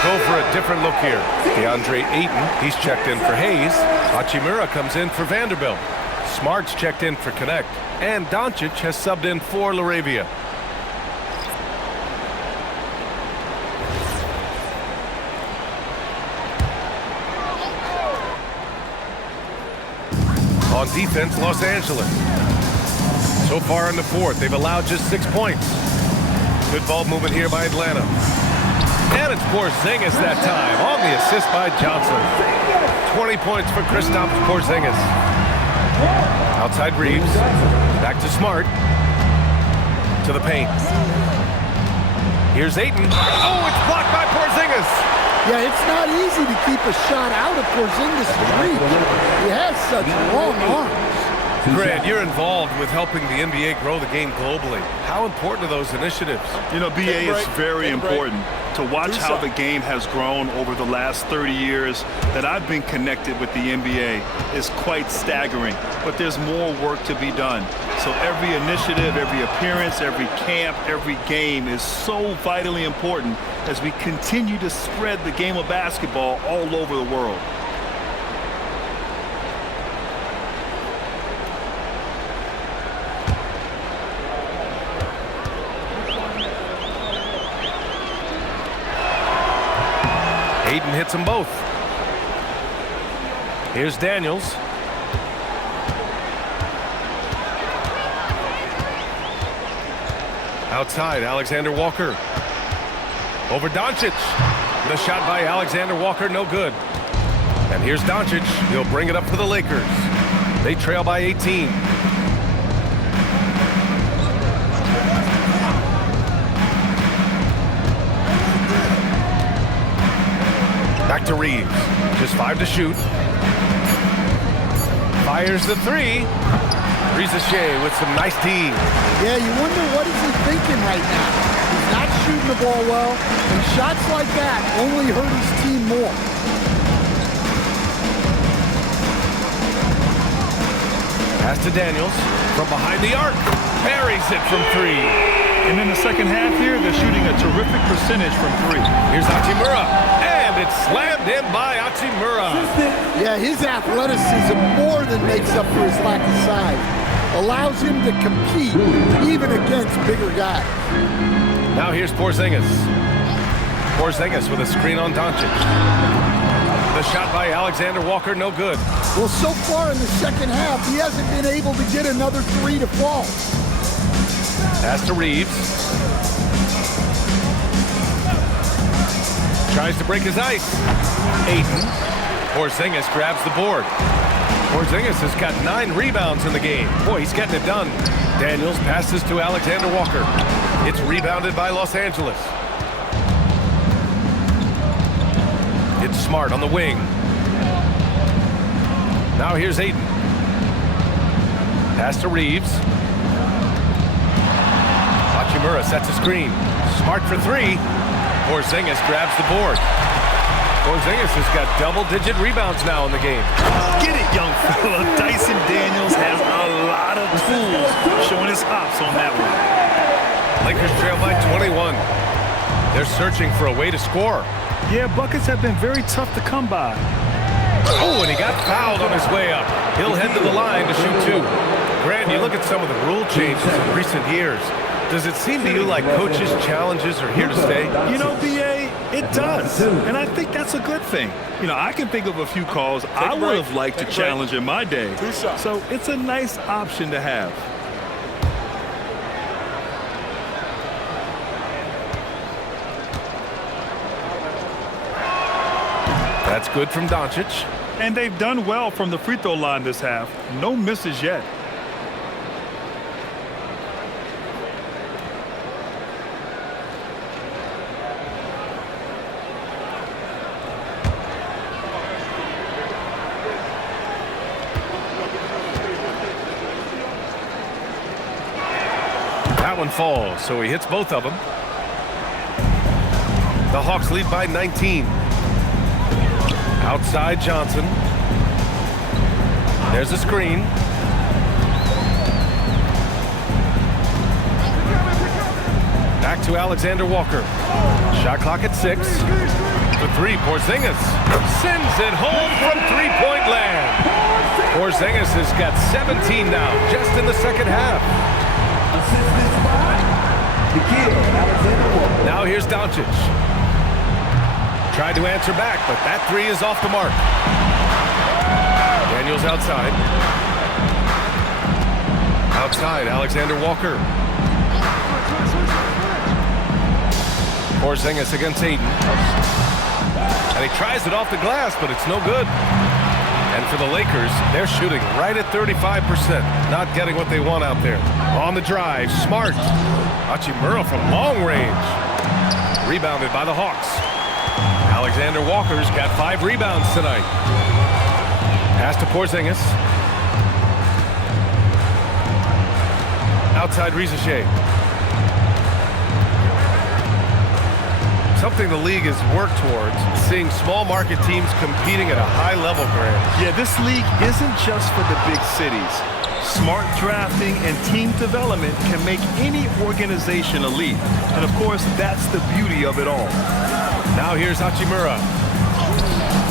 Go for a different look here. DeAndre Ayton, he's checked in for Hayes. Hachimura comes in for Vanderbilt. Smart's checked in for Connect. And Doncic has subbed in for LaRavia. On defense, Los Angeles. So far in the 4th, they've allowed just 6 points. Good ball movement here by Atlanta. And it's Porzingis that time on the assist by Johnson. 20 points for Kristaps Porzingis. Outside Reeves. Back to Smart. To the paint. Here's Ayton. Oh, it's blocked by Porzingis. Yeah, it's not easy to keep a shot out of Porzingis' reach. He has such long arms. Grant, you're involved with helping the NBA grow the game globally. How important are those initiatives? You know, BA, is very important to watch how the game has grown over the last 30 years that I've been connected with the NBA is quite staggering, but there's more work to be done. So every initiative, every appearance, every camp, every game is so vitally important as we continue to spread the game of basketball all over the world. Ayton hits them both. Here's Daniels. Outside, Alexander Walker. Over Doncic. The shot by Alexander Walker, no good. And here's Doncic. He'll bring it up for the Lakers. They trail by 18. Back to Reeves. Just 5 to shoot. Fires the 3. Risacher with some nice D. Yeah, you wonder what is he thinking right now. He's not shooting the ball well, and shots like that only hurt his team more. Pass to Daniels from behind the arc. Buries it from 3. And in the second half here, they're shooting a terrific percentage from 3. Here's Hachimura, and it's slammed in by Hachimura. Yeah, his athleticism more than makes up for his lack of size. Allows him to compete even against bigger guys. Now here's Porzingis. Porzingis with a screen on Doncic. The shot by Alexander Walker, no good. Well, so far in the second half, he hasn't been able to get another 3 to fall. Pass to Reeves. Tries to break his ice. Ayton. Porzingis grabs the board. Porzingis has got 9 rebounds in the game. Boy, he's getting it done. Daniels passes to Alexander Walker. It's rebounded by Los Angeles. It's Smart on the wing. Now here's Ayton. Pass to Reeves. Hachimura sets a screen. Smart for 3. Porzingis grabs the board. Porzingis has got double-digit rebounds now in the game. Get it, young fella. Dyson Daniels has a lot of tools, showing his hops on that one. Lakers trail by 21. They're searching for a way to score. Yeah, buckets have been very tough to come by. Oh, and he got fouled on his way up. He'll head to the line to shoot 2. Grant, you look at some of the rule changes in recent years. Does it seem to you like coaches' challenges are here to stay? You know, B.A., it does. And I think that's a good thing. You know, I can think of a few calls I would have liked to challenge in my day. So it's a nice option to have. That's good from Doncic. And they've done well from the free throw line this half. No misses yet. That one falls, so he hits both of them. The Hawks lead by 19. Outside Johnson. There's a screen. Back to Alexander Walker. Shot clock at 6. The 3, Porzingis sends it home from three-point land. Porzingis has got 17 now, just in the second half. Now here's Doncic. Tried to answer back, but that 3 is off the mark. Daniels outside. Outside, Alexander Walker. Porzingis against Ayton. And he tries it off the glass, but it's no good. And for the Lakers, they're shooting right at 35%. Not getting what they want out there. On the drive, Smart. Hachimura from long range. Rebounded by the Hawks. Alexander Walker's got 5 rebounds tonight. Pass to Porzingis. Outside Risacher. Something the league has worked towards, seeing small market teams competing at a high level, Grant. Yeah, this league isn't just for the big cities. Smart drafting and team development can make any organization elite. And of course, that's the beauty of it all. Now here's Hachimura.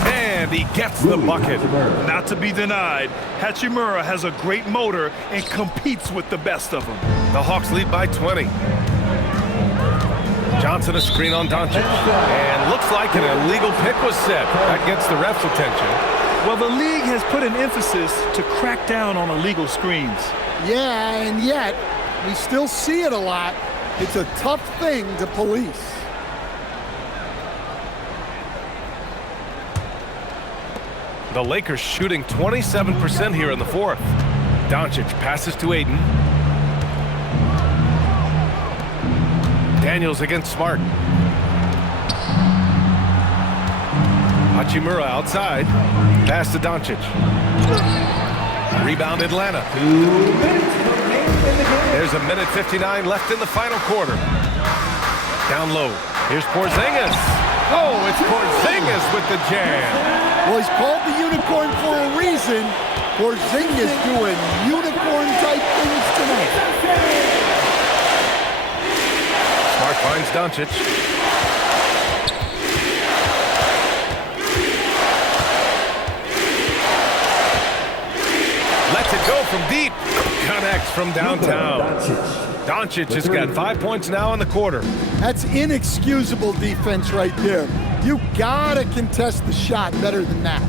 And he gets the bucket. Not to be denied, Hachimura has a great motor and competes with the best of them. The Hawks lead by 20. Johnson a screen on Doncic. And looks like an illegal pick was set. That gets the ref's attention. Well, the league has put an emphasis to crack down on illegal screens. Yeah, and yet we still see it a lot. It's a tough thing to police. The Lakers shooting 27% here in the fourth. Doncic passes to Ayton. Daniels against Smart. Hachimura outside. Pass to Doncic. Rebound Atlanta. There's a minute 59 left in the final quarter. Down low. Here's Porzingis. Oh, it's Porzingis with the jam. Well, he's called the unicorn for a reason. Porzingis doing unicorn-type things tonight. Smart finds Doncic. Lets it go from deep. Connects from downtown. Doncic has got 5 points now in the quarter. That's inexcusable defense right there. You gotta contest the shot better than that.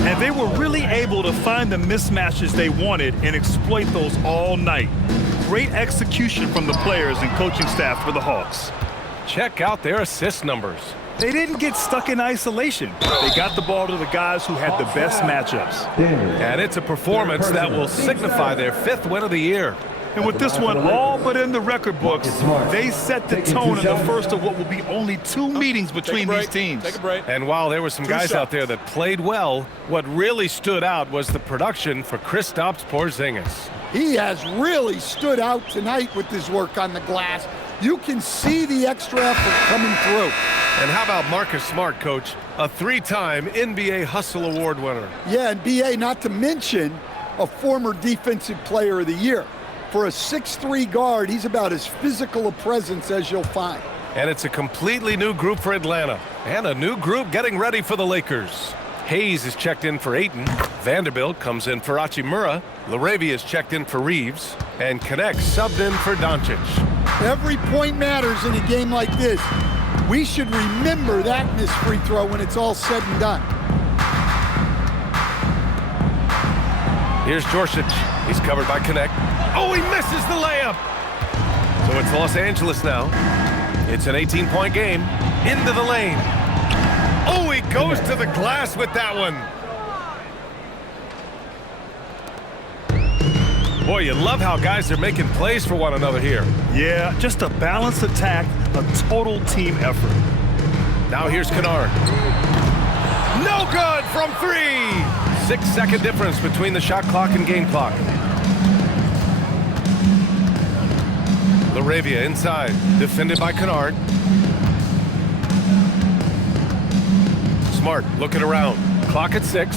And they were really able to find the mismatches they wanted and exploit those all night. Great execution from the players and coaching staff for the Hawks. Check out their assist numbers. They didn't get stuck in isolation. They got the ball to the guys who had the best matchups. And it's a performance that will signify their 5th win of the year. And with this one all but in the record books, they set the tone in the first of what will be only 2 meetings between these teams. Take a break. And while there were some guys out there that played well, what really stood out was the production for Kristaps Porzingis. He has really stood out tonight with his work on the glass. You can see the extra effort coming through. And how about Marcus Smart, Coach? A 3-time NBA Hustle Award winner. Yeah, and B.A., not to mention a former Defensive Player of the Year. For a 6'3" guard, he's about as physical a presence as you'll find. And it's a completely new group for Atlanta. And a new group getting ready for the Lakers. Hayes is checked in for Ayton. Vanderbilt comes in for Hachimura. LaRavia is checked in for Reeves. And Connect subbed in for Doncic. Every point matters in a game like this. We should remember that missed free throw when it's all said and done. Here's Djorsic. He's covered by Connect. Oh, he misses the layup. So it's Los Angeles now. It's an 18-point game. Into the lane. Oh, he goes to the glass with that one. Boy, you love how guys are making plays for one another here. Yeah, just a balanced attack, a total team effort. Now here's Kennard. No good from 3. 6-second difference between the shot clock and game clock. LaRavia inside, defended by Kennard. Smart looking around. Clock at 6.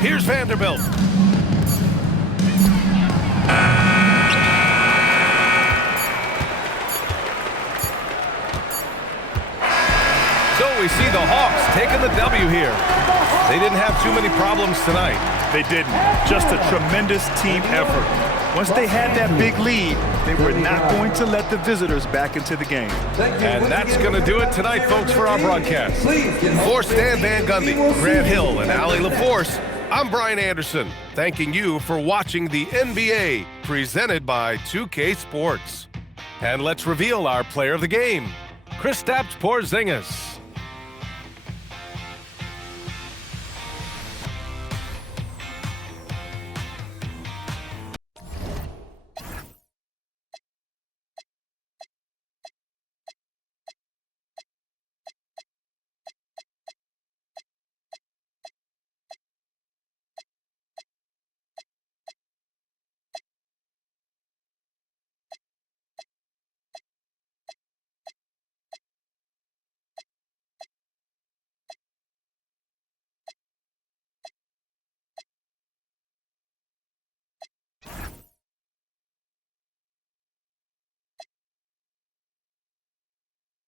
Here's Vanderbilt. So we see the Hawks taking the W here. They didn't have too many problems tonight. They didn't. Just a tremendous team effort. Once they had that big lead, they were not going to let the visitors back into the game. And that's going to do it tonight, folks, for our broadcast. For Stan Van Gundy, Grant Hill, and Allie LaForce, I'm Brian Anderson, thanking you for watching the NBA, presented by 2K Sports. And let's reveal our player of the game, Kristaps Porzingis.